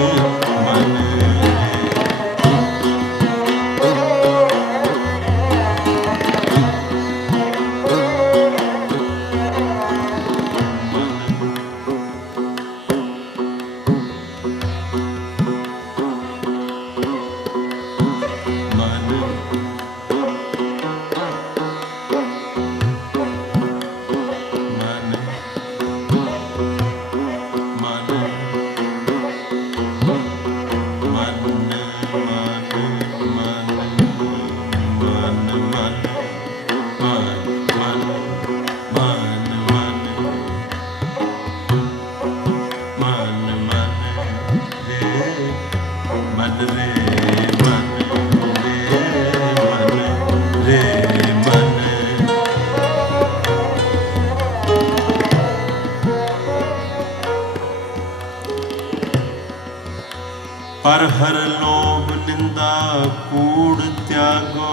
मन पर हर लोभ निंदा कूड़ त्यागो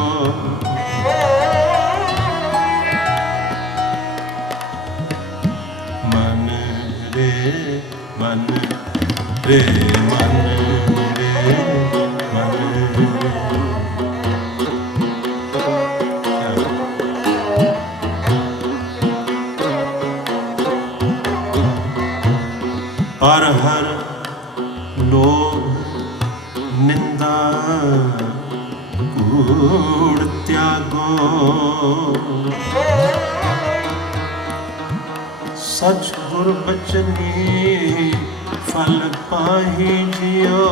मन रे मन रे मन रे मन पर हर लोभ निंदा कूड़ त्यागो सच गुर बचनी फल पाही जियो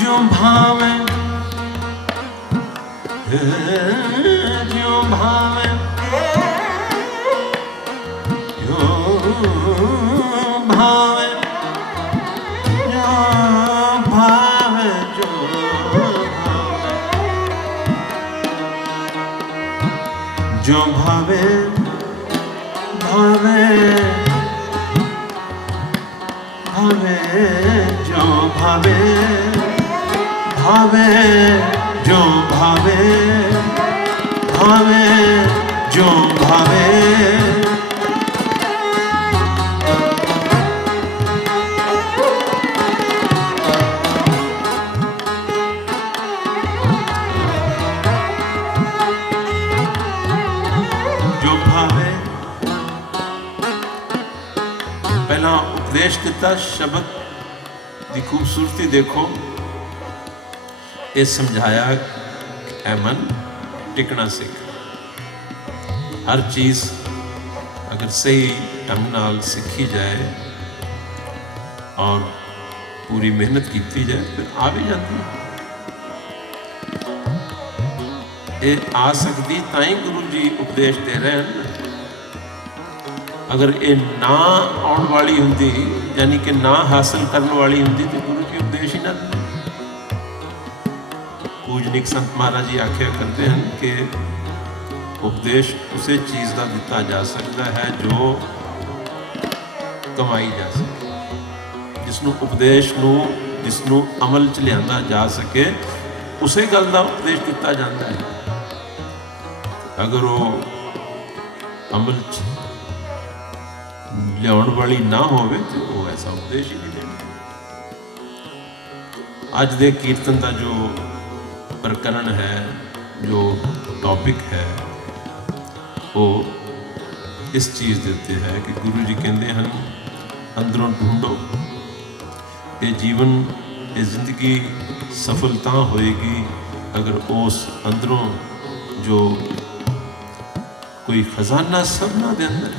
जो भावे जो भावे जो भावे भावे जो भावे भावे भावे जो भावे भावे जो भावे भावे जो भावे उपदेश दिता शब्द की खूबसूरती देखो ये समझाया है मन टिकना सीख हर चीज़ अगर सही ढंग नाल सीखी जाए और पूरी मेहनत की जाए फिर आ भी जाती है। ये आ सकती ताई गुरु जी उपदेश दे रहे हैं। अगर ये ना आने वाली होंगी यानी कि ना हासिल करने वाली होंगी तो गुरु जी उपदेश ही ना देते। पूजनिक संत महाराज जी आख्या करते हैं कि उपदेश उसे चीज़ का दिता जा सकता है जो कमाई जा सके, जिसनों उपदेश जिसनों अमल च लिया जा सके उसे गल का उपदेश दिता जाता है। अगर वो अमल च लियाउण वाली ना होवे तो वो ऐसा उपदेश ही नहीं देना। अज दे कीर्तन का जो प्रकरण है, जो टॉपिक है, वो इस चीज़ देते हैं कि गुरु जी कहते हैं अंदरों ढूंढो। ये जीवन ये जिंदगी सफलता होएगी अगर उस अंदरों जो कोई खजाना सबना दे अंदर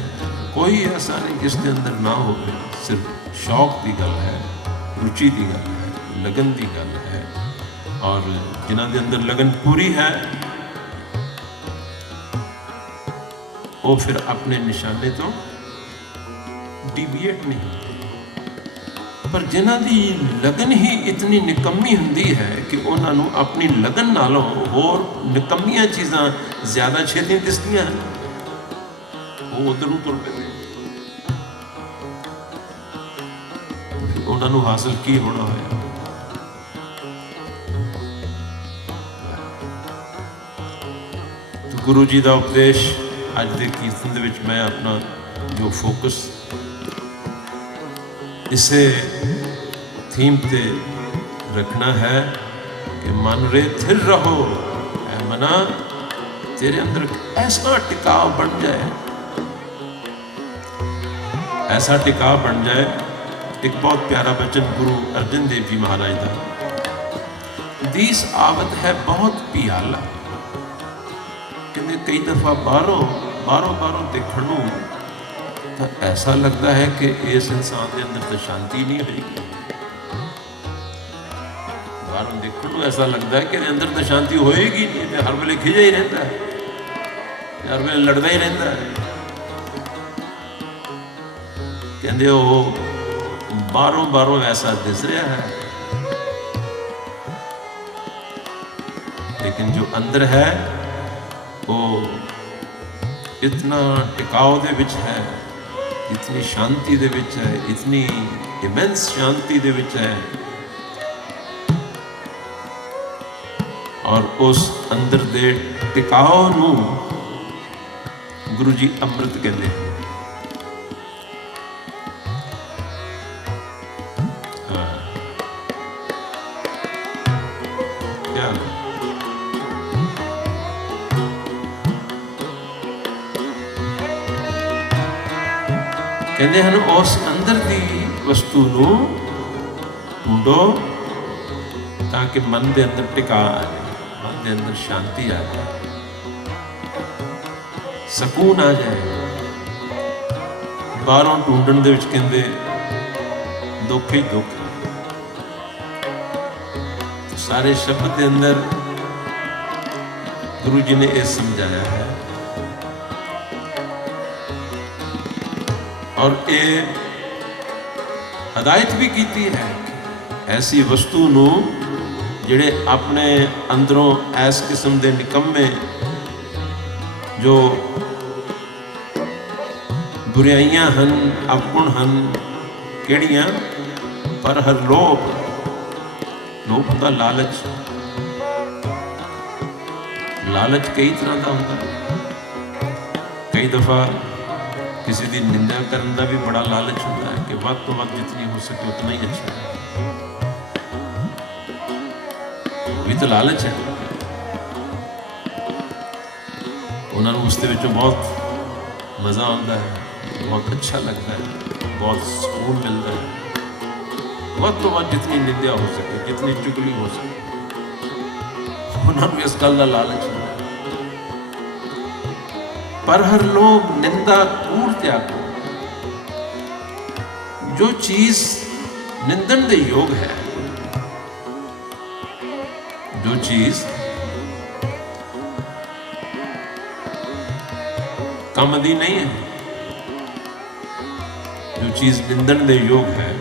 कोई ऐसा नहीं जिसके अंदर ना हो। सिर्फ शौक की गल है, रुचि की गल है, लगन की गल है। और जिन्हों के अंदर लगन पूरी है वो फिर अपने निशाने तो डिविएट नहीं होते। पर जिन्हों की लगन ही इतनी निकम्मी होंदी है कि उन्होंने अपनी लगन नालों होर निकम्मियां चीज़ां ज़्यादा छेती दिसदियां हैं, वो उधर तुर पैंदे। उन्होंने हासिल की होना होया। तो सतगुरु जी का उपदेश अज के कीर्तन दे विच मैं अपना जो फोकस इसे थीम ते रखना है कि मन रे थिर रहो, ऐ मना तेरे अंदर ऐसा टिकाव बन जाए, ऐसा टिकाव बन जाए। एक बहुत प्यारा वचन गुरु अर्जन देव जी महाराज का, दीस आवत है बहुत पियाला। कहते कई दफा बाहरों देखण नूं तो ऐसा लगता है कि इस इंसान के अंदर तो शांति नहीं होगी। बाहरों देखण नूं ऐसा लगता है कि अंदर तो शांति होएगी नहीं, तो हर वेले खिजा ही रहता है, हर वेले लड़ता ही रहता है। कहते वो बाहरों ऐसा दिस रहा है, लेकिन जो अंदर है वो इतना टिकाव दे विच है, इतनी शांति दे विच है, इतनी इमेंस शांति दे विच है। और उस अंदर दे टिकाव नूं गुरु जी अमृत कहते हैं। कहते हैं उस अंदर की वस्तु नूं ढूंढो ताकि मन के अंदर टिका आ जाए, मन के अंदर शांति आ जाए, सकून आ जाए। बाहरों ढूंढण दे विच कहंदे दुख ही दुख है। तो सारे शब्द के अंदर गुरु जी ने यह समझाया है और ये हदायत भी की है कि ऐसी वस्तु नूं जिहड़े अपने अंदरों ऐस किस्म के निकम्मे जो बुराइयां हन, अवगुण हन, किहड़ियां पर हर लोभ होंदा लालच। लालच कई तरह का होंदा। कई दफा किसी की निंदा करने का भी बड़ा लालच होता है कि वध तो वध जितनी हो सके उतना ही अच्छा है, भी तो लालच है। उन्होंने उसके विचों बहुत मज़ा आता है, बहुत अच्छा लगता है, बहुत सुकून मिलता है। वध तो वध जितनी निंदा हो सके, जितनी चुगली हो सके, उन्होंने इस गल का लालच है। पर हर लोग निंदा कूड़ त्यागो। जो चीज निंदन के योग है, जो चीज काम दी नहीं है, जो चीज निंदन के योग है,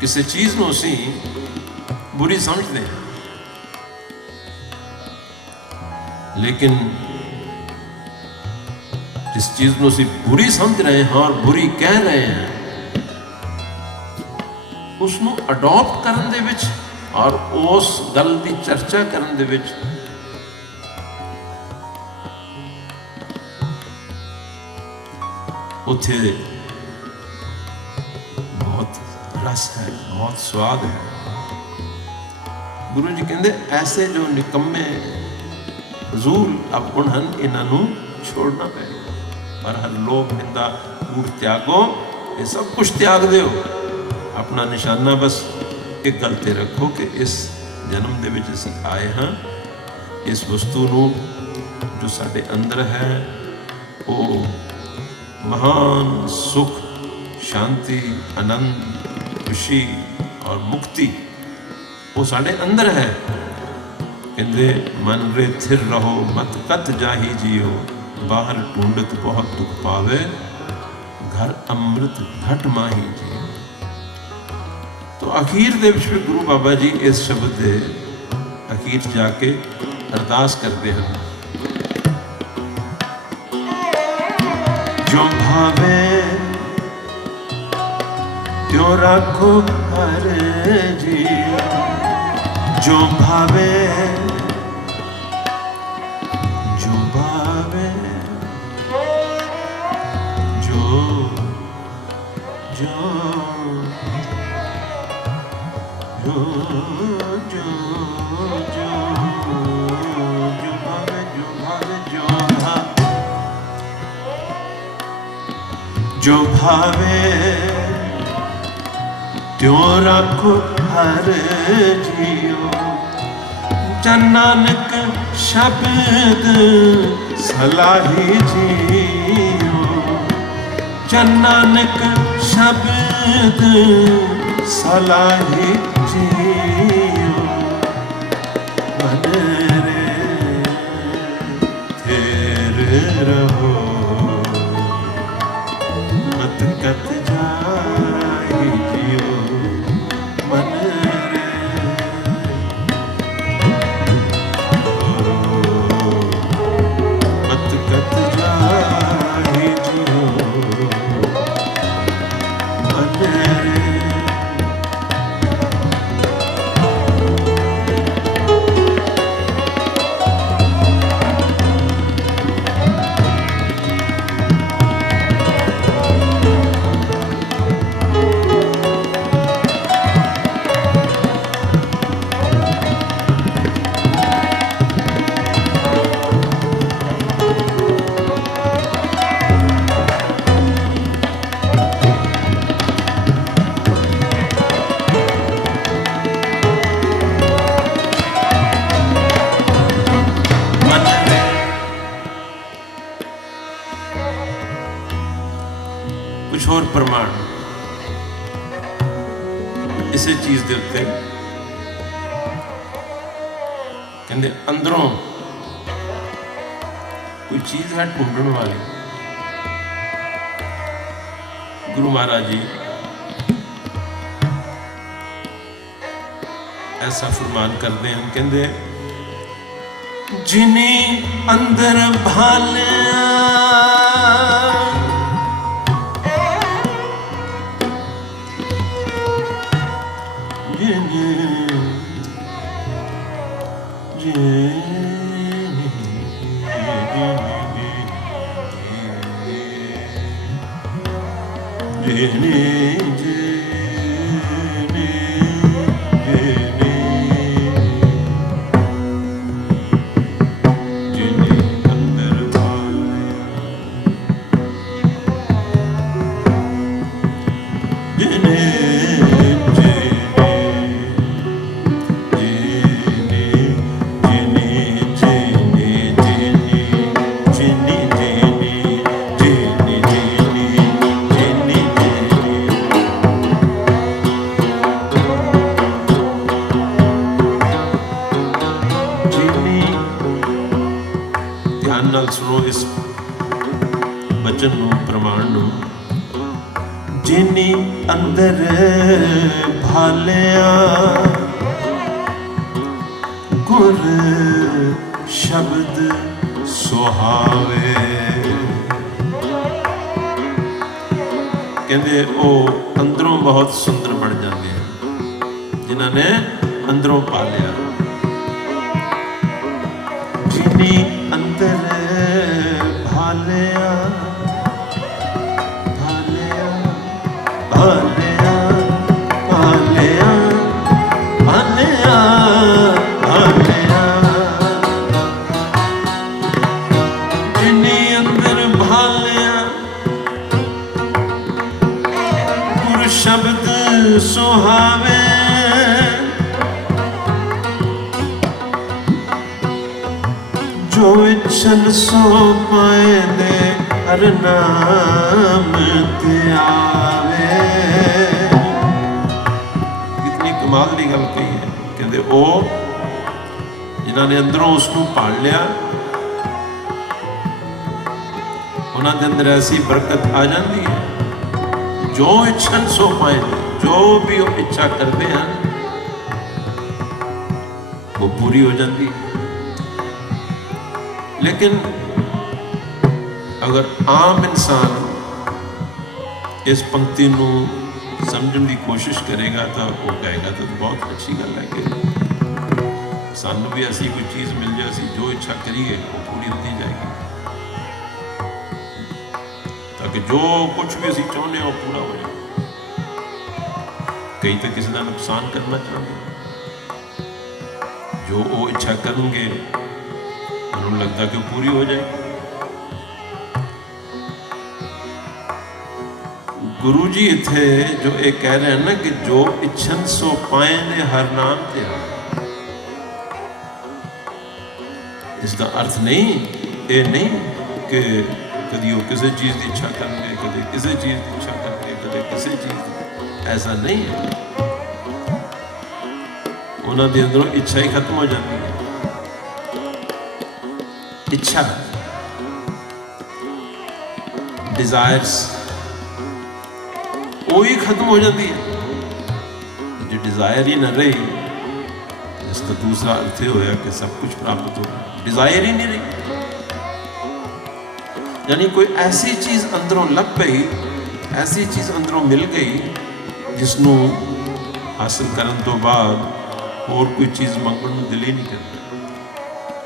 किसी चीज को असी बुरी समझते हैं, लेकिन जिस चीज को असी बुरी समझ रहे हैं और बुरी कह रहे हैं, उसनों अडॉप्ट करने दे विच और उस गल की चर्चा करने दे विच उत्थे बहुत रस है, बहुत स्वाद है। गुरु जी कहते ऐसे जो निकम्मे फजूल अवगुण हन, इन्हों छोड़ना पड़ेगा। पर हर लोभ निंदा कूड़ त्यागो, ये सब कुछ त्याग दो। अपना निशाना बस एक गल ते रखो कि इस जन्म दे विच असीं आए हाँ, इस वस्तु नूं जो साडे अंदर है वो महान सुख, शांति, आनंद, खुशी और मुक्ति वो साडे अंदर है। कहते मन रे थिर रहो, मत कत जाही जियो, बाहर ढूंढत बहुत दुख पावे, घर अमृत घट माही जियो। तो अखीर दे विच गुरु बाबा जी इस शब्द के अखीर जाके अरदास करते हैं, जो भावे त्यों रखो हर जी, जो भावे जो भावे जो जो जो जो जो जो भावे जो भावे जो भावे त्यों रखो हर जियो। जन नानक शब्द सलाही जियो। जन नानक शब्द सलाही जियो। मन रे थिर रहो मत कत जाहि जियो। मन रे मत कत जाहि जियो। मन रे कुछ और प्रमाण इसे चीज दे उत्ते कहते अंदरों कोई चीज है ढूंढने वाली। गुरु महाराज जी ऐसा फरमान करते हैं, कहते जिन्हें अंदर भालिया सुनो इस बचन नूं प्रमाण नूं। जिनी अंदर भालिया गुर शब्द सुहावे। कहते ओ अंदरों बहुत सुंदर बन जाते हैं जिन्हां ने अंदरों पालिया। जिनी अंदर भालिया भालिया भालिया भालिया भालिया भालिया। जिन्हें अंदर भालिया गुर शब्द सुहावे। जो इच्छन सो पाए दे हर नाम ते आवे। कितनी कमाल की गल कही है। कहते ओ जिन्हां ने अंदरों उसनूं पाल लिया उन्हां दे अंदर ऐसी बरकत आ जाती है। जो इच्छन सो पाए दे, जो भी वो इच्छा करते हैं वो पूरी हो जाती है। लेकिन अगर आम इंसान इस पंक्ति नूं समझने की कोशिश करेगा तो वो कहेगा तो बहुत अच्छी गल है कि सानू भी ऐसी कोई चीज़ मिल जाए, असी जो इच्छा करिए वो पूरी होती जाएगी, ताकि जो कुछ भी असी चाहते हो पूरा हो जाए। कई तो किसी का नुकसान करना चाहते, जो वो इच्छा करेंगे उन्होंने लगता कि वो पूरी हो जाएगी। गुरु जी इत्थे जो ये कह रहे हैं ना कि जो इच्छन सो पाए ने हर नाम ते, इसका अर्थ नहीं ये नहीं कि कभी वो किसी चीज़ की इच्छा करेंगे, कभी किसी चीज़ की इच्छा करेंगे, कभी किसी चीज़, ऐसा नहीं है। उन्होंने अंदरों इच्छा ही खत्म हो जाती है। इच्छा, डिजायर्स वो ही खत्म हो जाती है। जो डिजायर ही न रही, इसका दूसरा अर्थ ये होया कि सब कुछ प्राप्त हो, डिजायर ही नहीं रही। यानी कोई ऐसी चीज अंदरों लग गई, ऐसी चीज अंदरों मिल गई जिसनों हासिल करने तो बाद और कोई चीज मंगण को दिल ही नहीं करता,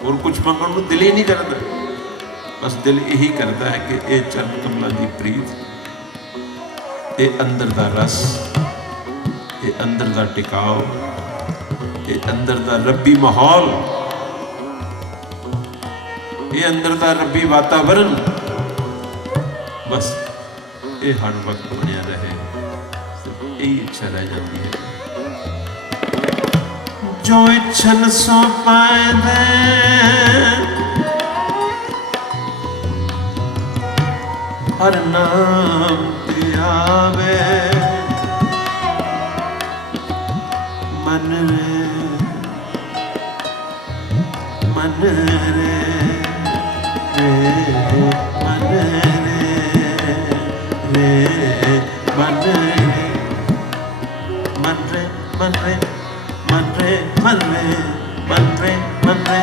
और कुछ मंगण को दिल ही नहीं करता। बस दिल यही करता है कि ये चरण कमलों की प्रीत, ये अंदर दा रस, ये अंदर दा टिकाव, ये अंदर दा रब्बी माहौल, ये अंदर दा रब्बी वातावरण, बस ये हर वक्त बनया रहे। सिर्फ यही इच्छा रह जाती है। जो इच्छन सो पाए दे हर नाम ते आवे, मन रे मन रे रे मन रे रे मन रे मन रे मन रे मन रे मन रे मन रे मन रे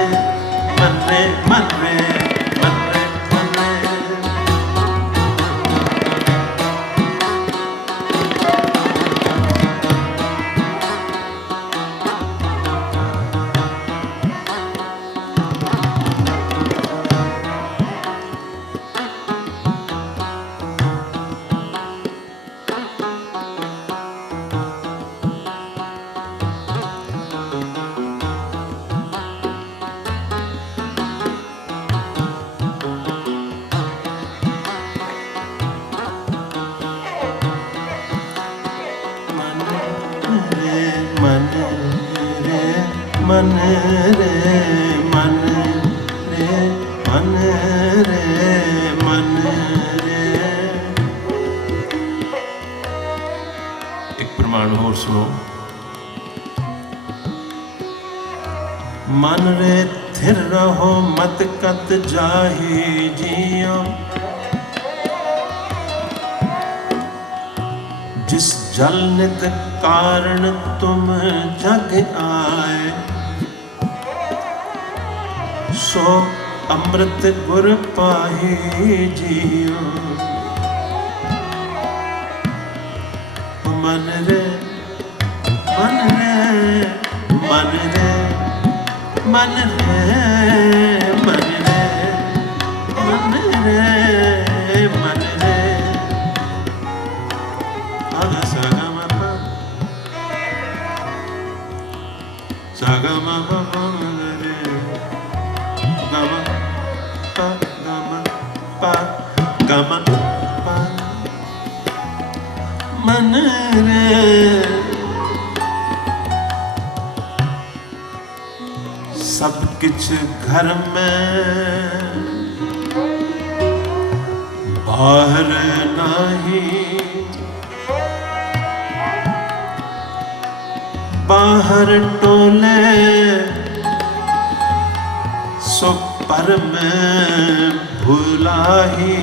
मन रे मन रे मन रे मन रे मन रे मन रे। एक प्रमाण और सुनो। मन रे थिर रहो मत कत जाही जियो, जिस जल नित कारण तुम जग आए, सो अमृत गुर पाही जियो। मन रे मन रे मन रे मन रे मन रे मन रे मन रे। आगा सागा मा सागा मा रे गमा पा गमा पा गमा पा। मन रे सब किछ घर में बाहर नहीं, बाहर टोले सो पर में भुलाही।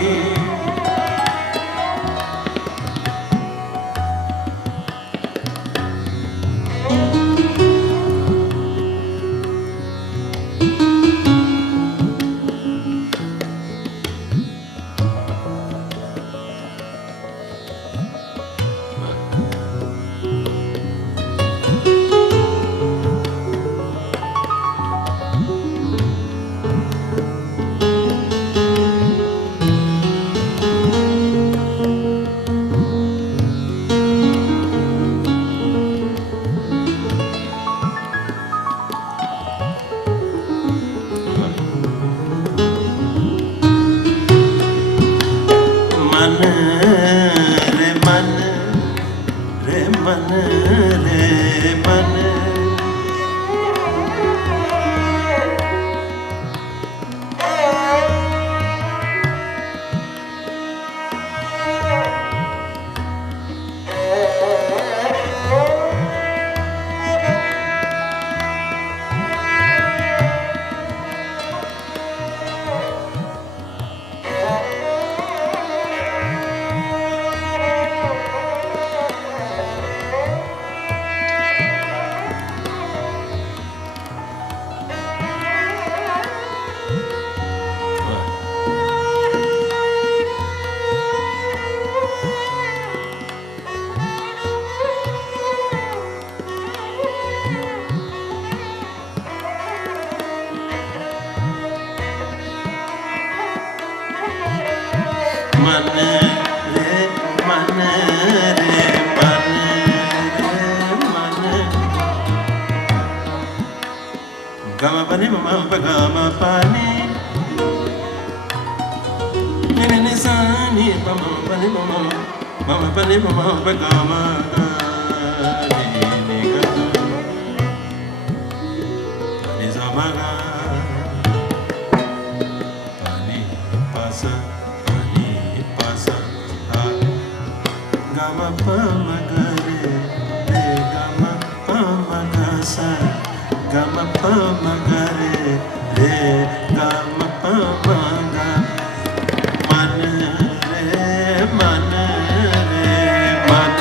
मन रे मन रे मन रे मन गम पनि मम गम पनि नि नि सा नि मम पनि मम पनि मम गम नि ग नि सा म ग pani pasa ha gama pa ma ga re gama pa ma ga sa gama pa ma ga re gama pa ma ga man re man re man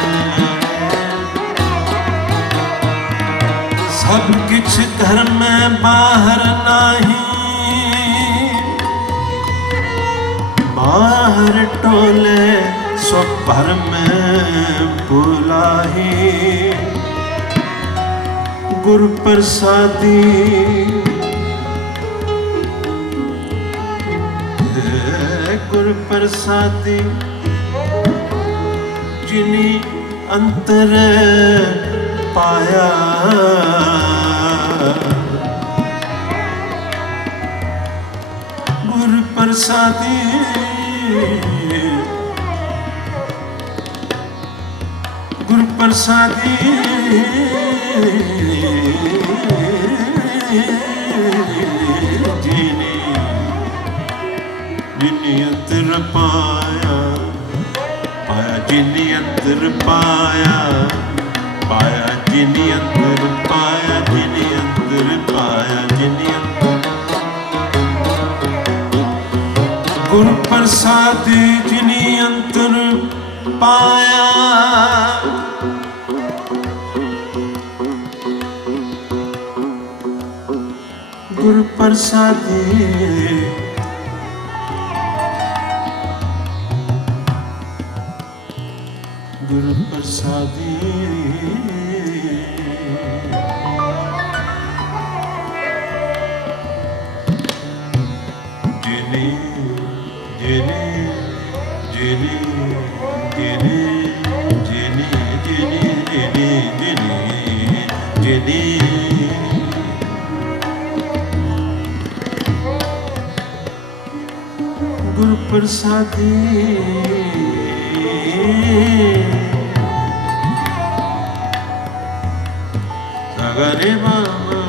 सब किछ घर में बाहर नाही बाहर टोले सो पर में बुलाही गुर प्रसादी गुर प्रसादी जिनी अंतर पाया गुर प्रसादी गुर प्रसादी जिनी जिनी अंतर पाया पाया जिनी अंतर पाया पाया जिनी अंतर पाया जिनी अंतर पाया जिनी अंतर गुरु प्रसाद जिनी अंतर पाया गुरु प्रसाद गुरु प्रसाद जिनी जिनी जिनी जिनी जिनी जिनी जिनी जिनी जिनी गुरु प्रसादी सगरे मामा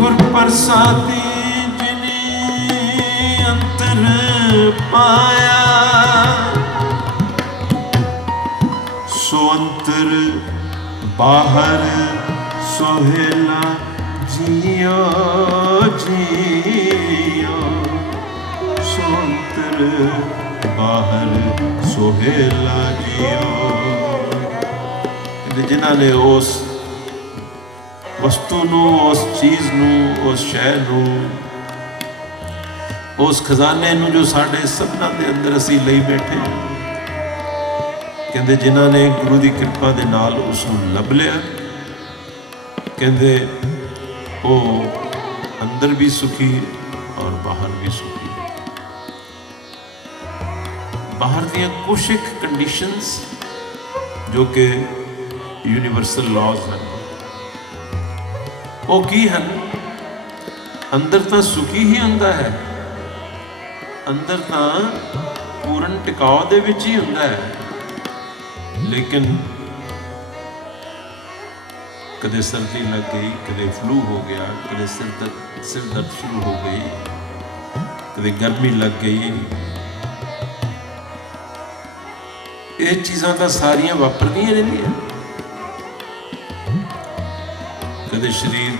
गुरु प्रसादी जिनी अंतर पाया सो अंतर बाहर सोहेला जियो जियो सो अंतर बाहर सोहेला जियो जिन्हां ने उस वस्तु नूं उस चीज़ नूं उस शै नूं उस खजाने नूं जो साडे सबना दे अंदर असीं लई बैठे कहंदे जिन्हां ने गुरु दी कृपा दे नाल उस नूं लभ लिया कहंदे वो अंदर भी सुखी और बाहर भी सुखी बाहर दियां कुछ एक कंडीशनस जो कि यूनीवर्सल लॉज हैं वो की हैं अंदर तो सुखी ही हुंदा है अंदर तो पूर्ण टिकाव दे विच ही हुंदा है लेकिन कदे सर्दी लग गई कदे फ्लू हो गया कदे सिर दर्द शुरू हो गई कदे गर्मी लग गई ये चीज़ां तो सारियां वापरदियां रहिंदियां कदे शरीर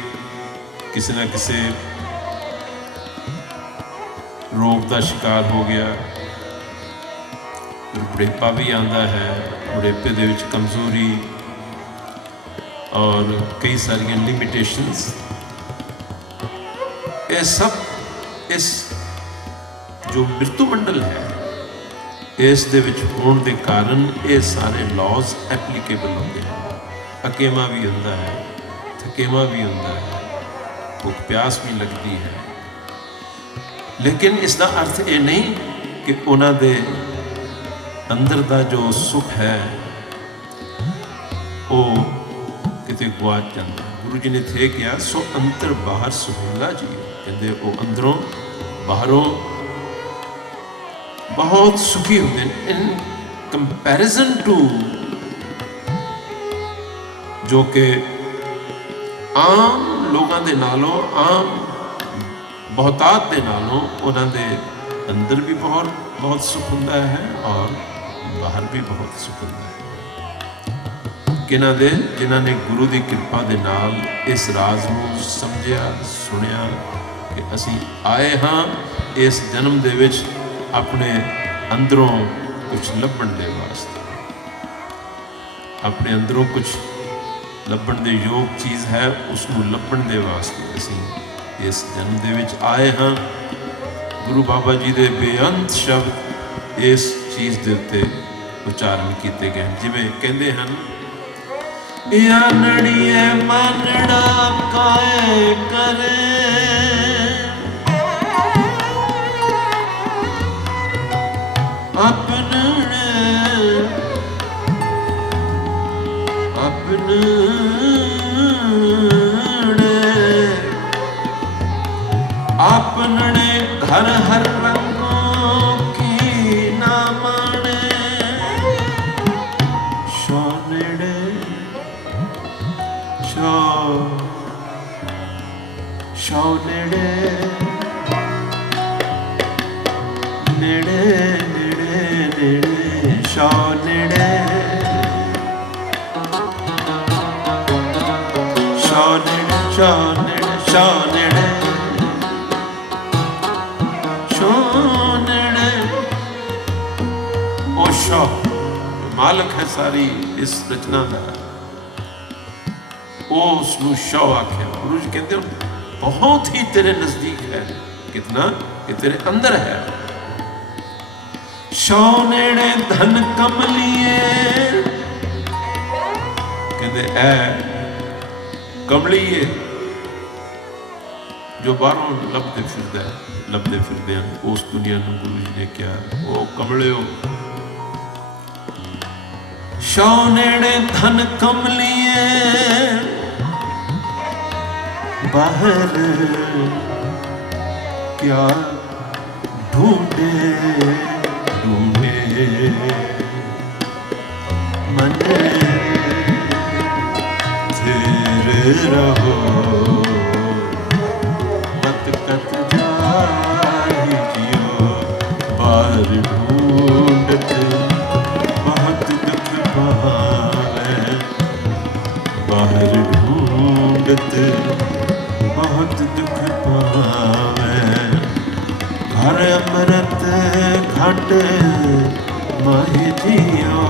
किसी ना किसी रोग का शिकार हो गया बुढ़ेपा भी आता है बुढ़ेपे दे विच कमजोरी और कई सारिया लिमिटेशंस, ये सब इस जो मृत्यु मंडल है इस दे विच होने के कारण ये सारे लॉज एप्लीकेबल होते हैं। अकेमा भी होता है, थकेमा भी होता है, भुख प्यास भी लगती है, लेकिन इसका अर्थ ये नहीं कि उन्हां दे अंदर का जो सुख है वो किते गुआच जाता। गुरु जी ने थे क्या, सो अंतर बाहर सुहेला जी, कहते वो अंदरों बाहरों बहुत सुखी होते हैं इन कंपैरिजन टू जो कि आम लोगों के नालों, आम बहुतात के नालों उन्होंने अंदर भी बहुत सुख होता है और बाहर भी बहुत सुख होता है। किन्हां दे जिन्हां ने गुरु की कृपा के नाल इस राज को समझिया सुनिया कि असी आए हाँ इस जन्म दे विच अपने अंदरों कुछ लभण दे वास्ते, अपने अंदरों कुछ लभण दे योग चीज़ है उसको लभण दे वास्ते असी इस जन्म दे विच आए हाँ। गुरु बाबा जी के बेअंत शब्द इस चीज़ के उत्ते उच्चारण किए गए, जिवें कहते हैं यानड़िए मानड़ा काए करे, अपने अपने अपने घर हर रंगों की ना माने, शौनेड़े शौनेड़े नेड़े नेड़े नेड़े शौनेड़े शौनेड़े शौनेड़े शौनेड़े शौनेड़े। ओ शौ मालक है सारी इस रचना का, उसनू शौ आख्या। गुरु जी कहते हो बहुत ही तेरे नजदीक है, कितना कि तेरे अंदर है। शौ नेड़े धन कमलिए, कहते ऐ कमलिए जो बाहरों लभदे फिरदे हैं उस दुनिया में। गुरु जी ने क्या वो कमलियो, शौ नेड़े धन कमलिए बाहर क्या ढूंढे ढूंढे मन तेरे रहो मत कत जाहि जियो, बाहर ढूंढत बहुत दुख पावे, बाहर ढूंढत बहुत दुख पावे, घर अमृत घट माहि जियो।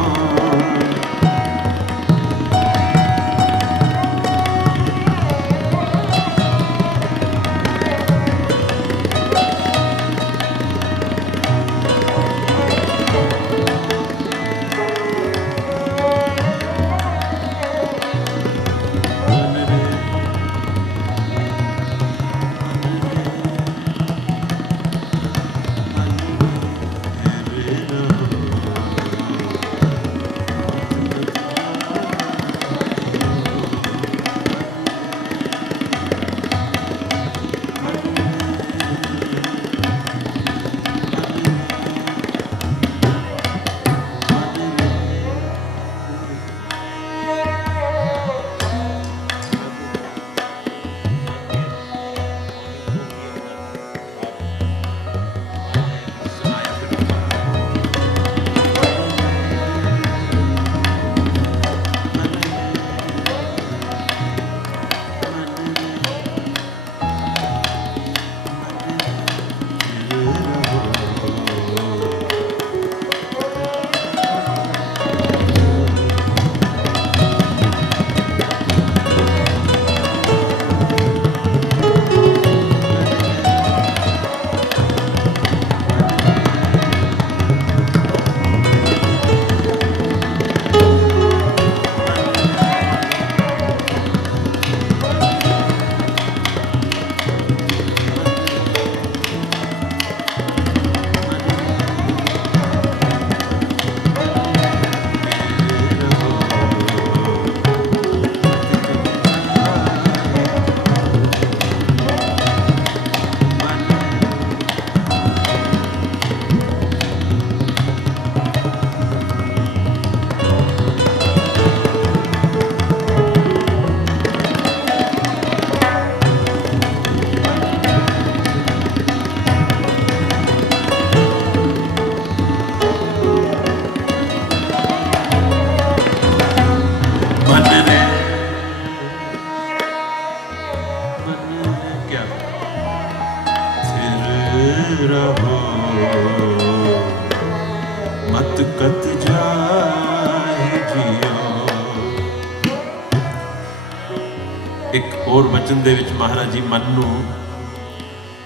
एक होर वचन दे विच महाराज जी मन नूं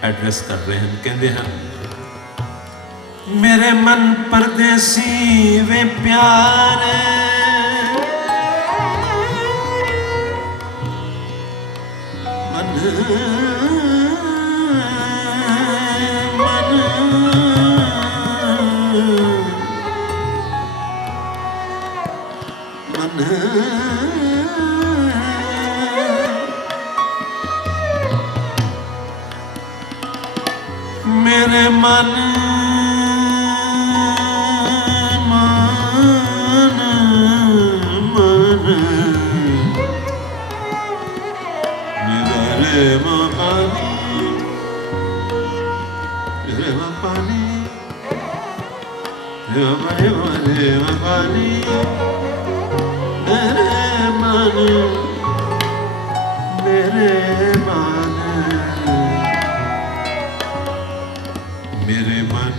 एड्रैस कर रहे हैं, कहते हैं मेरे मन परदेसी वे प्यारे, मन मन मन मेरे मन मन मन रे पानी रे पानी रे पानी मेरे मन मेरे मन मेरे मन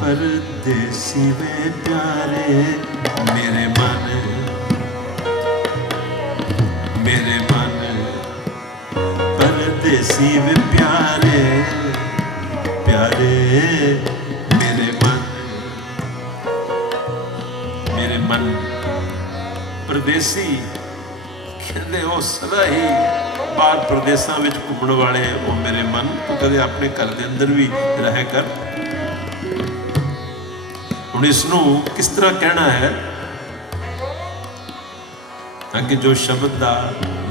परदेसी वे प्यारे, मेरे मन परदेसी वे प्यारे प्यारे, मेरे मन परदेसी कहते वो सदा ही बाहर प्रदेशों में घूमने वाले वो मेरे मन, तू कदे अपने घर के अंदर भी रह कर। हुण इसनूं किस तरह कहना है ताकि जो शब्द का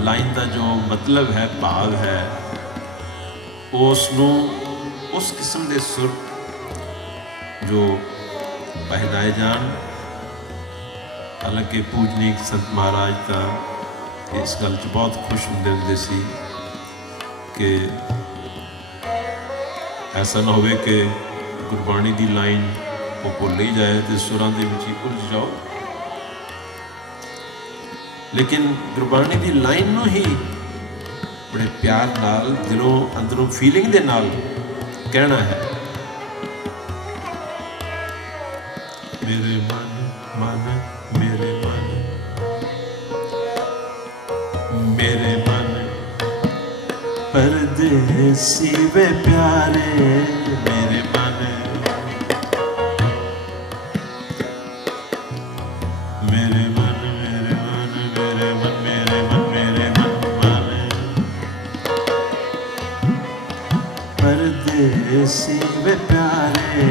लाइन का जो मतलब है भाव है उसनूं उस किस्म के सुर जो पहनाए जान। हालांकि पूजनीक संत महाराज का इस गल च बहुत खुश होंदे सी कि ऐसा ना होवे कि गुरबाणी की लाइन वो भुल ही जाए तो सुरां दे विच ही उलझ जाओ, लेकिन गुरबाणी की लाइन नूं ही बड़े प्यार नाल दिलों अंदरों फीलिंग दे नाल कहना है। मेरे मन मन मेरे मन मेरे मन परदेसी वे प्यारे, मेरे मन मेरे मन मेरे मन मेरे मन मेरे मन मेरे मन मन परदेसी वे प्यारे,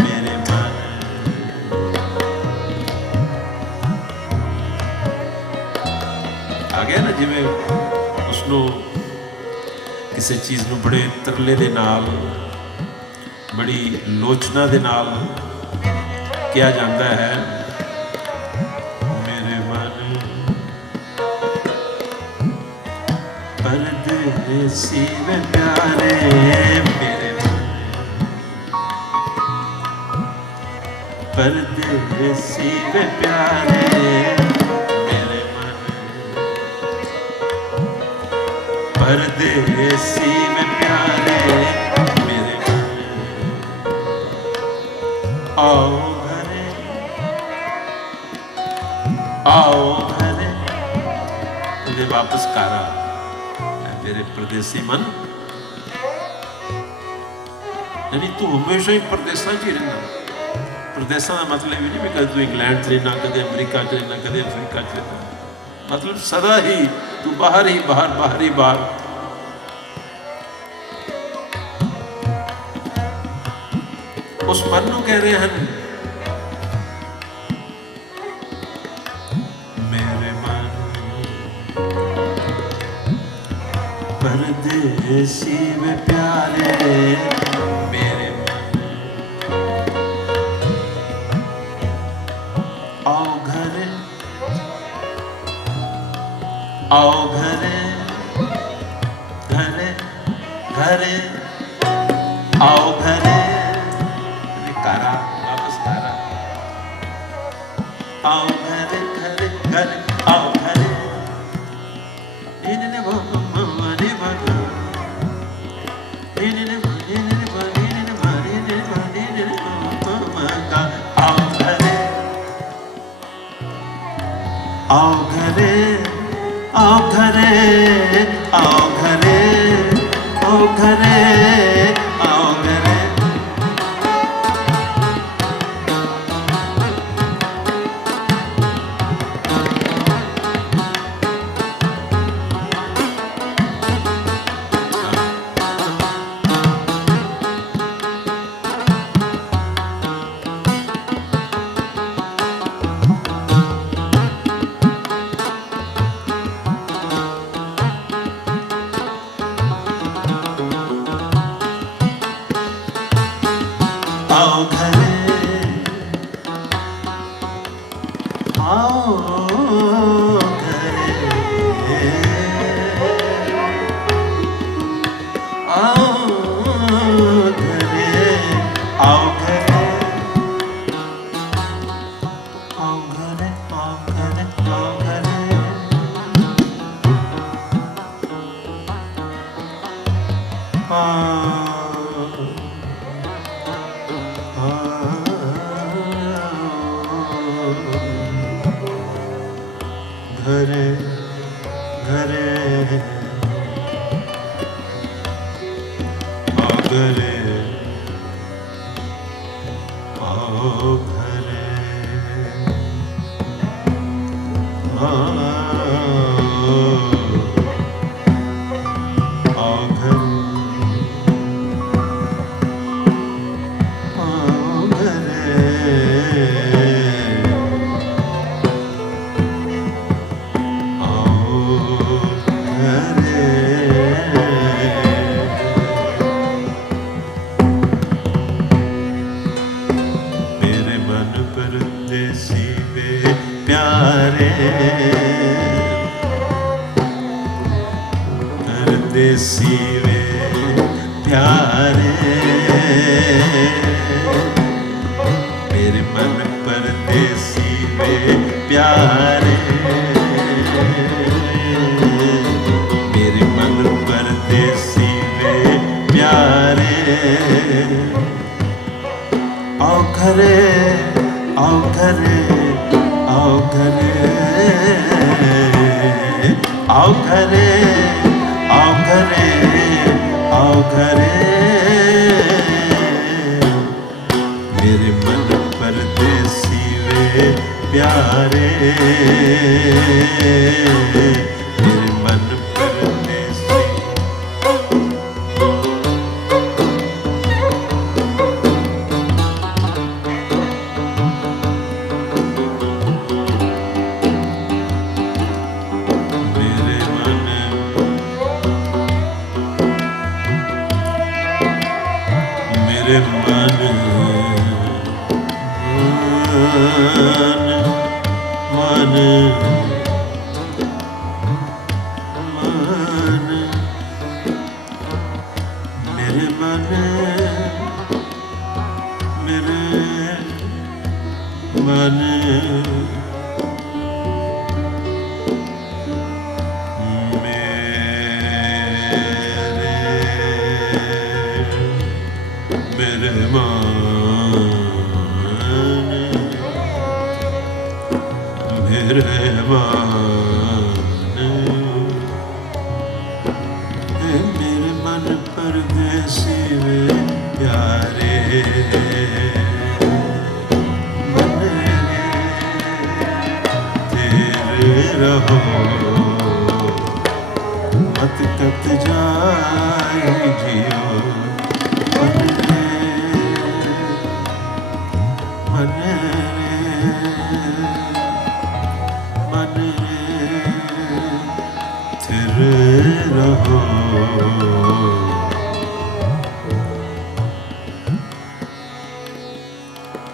मेरे मन। आ गया ना जिवें उसनों किसी चीज़ नूं बड़े तरले दे नाल बड़ी लोचना दे नाल किया जाता है। मेरे मन परदेसी वे प्यारे, मेरे मन परदेसी वे प्यारे, मेरे मन परदेसी में प्यारे, मेरे मन आओ घरे तुझे वापस कारा मेरे परदेसी मन। यानी तू हमेशा ही परदेसा च ही रहना। परदेसा का मतलब भी नहीं भी कदे तू इंग्लैंड च रहना, कदे अमरीका च रहना, कदे अफ्रीका च रहना, मतलब सदा ही तू बाहर ही बाहर बाहर ही बाहर। उस मन नूं कह रहे हैं मेरे मन परदेसी वे प्यारे, मेरे मन आओ घरे घरे घरे आओ घरे, कारा वापस कारा आओ घरे घरे घरे आओ घरे, इन्हें वो मने बना इन्हें आओ घरे आओ घरे आओ घरे आओ घरे आओ घरे आओ घरे आओ घरे आओ घरे आओ घरे आओ घरे आओ घरे आओ घरे घरे घरे आओ घरे आओ घरे आओ घरे परदेसी वे प्यारे परदेसी वे प्यारे मेरे मन परदेसी वे प्यारे मेरे मन परदेसी वे प्यारे आओ घरे आओ घरे आओ घरे आओ घरे आओ घरे आओ घरे मेरे मन परदेसी वे प्यारे मेरे मन परदेसी मेरे मन मन मन मेरे मन मेरे मन मेरे मान मेरे मन परदेसी वे प्यारे मन तेरे रहो मत कत जाए जियो रहो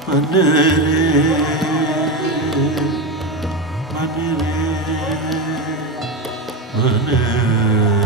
मन रे मन रे मन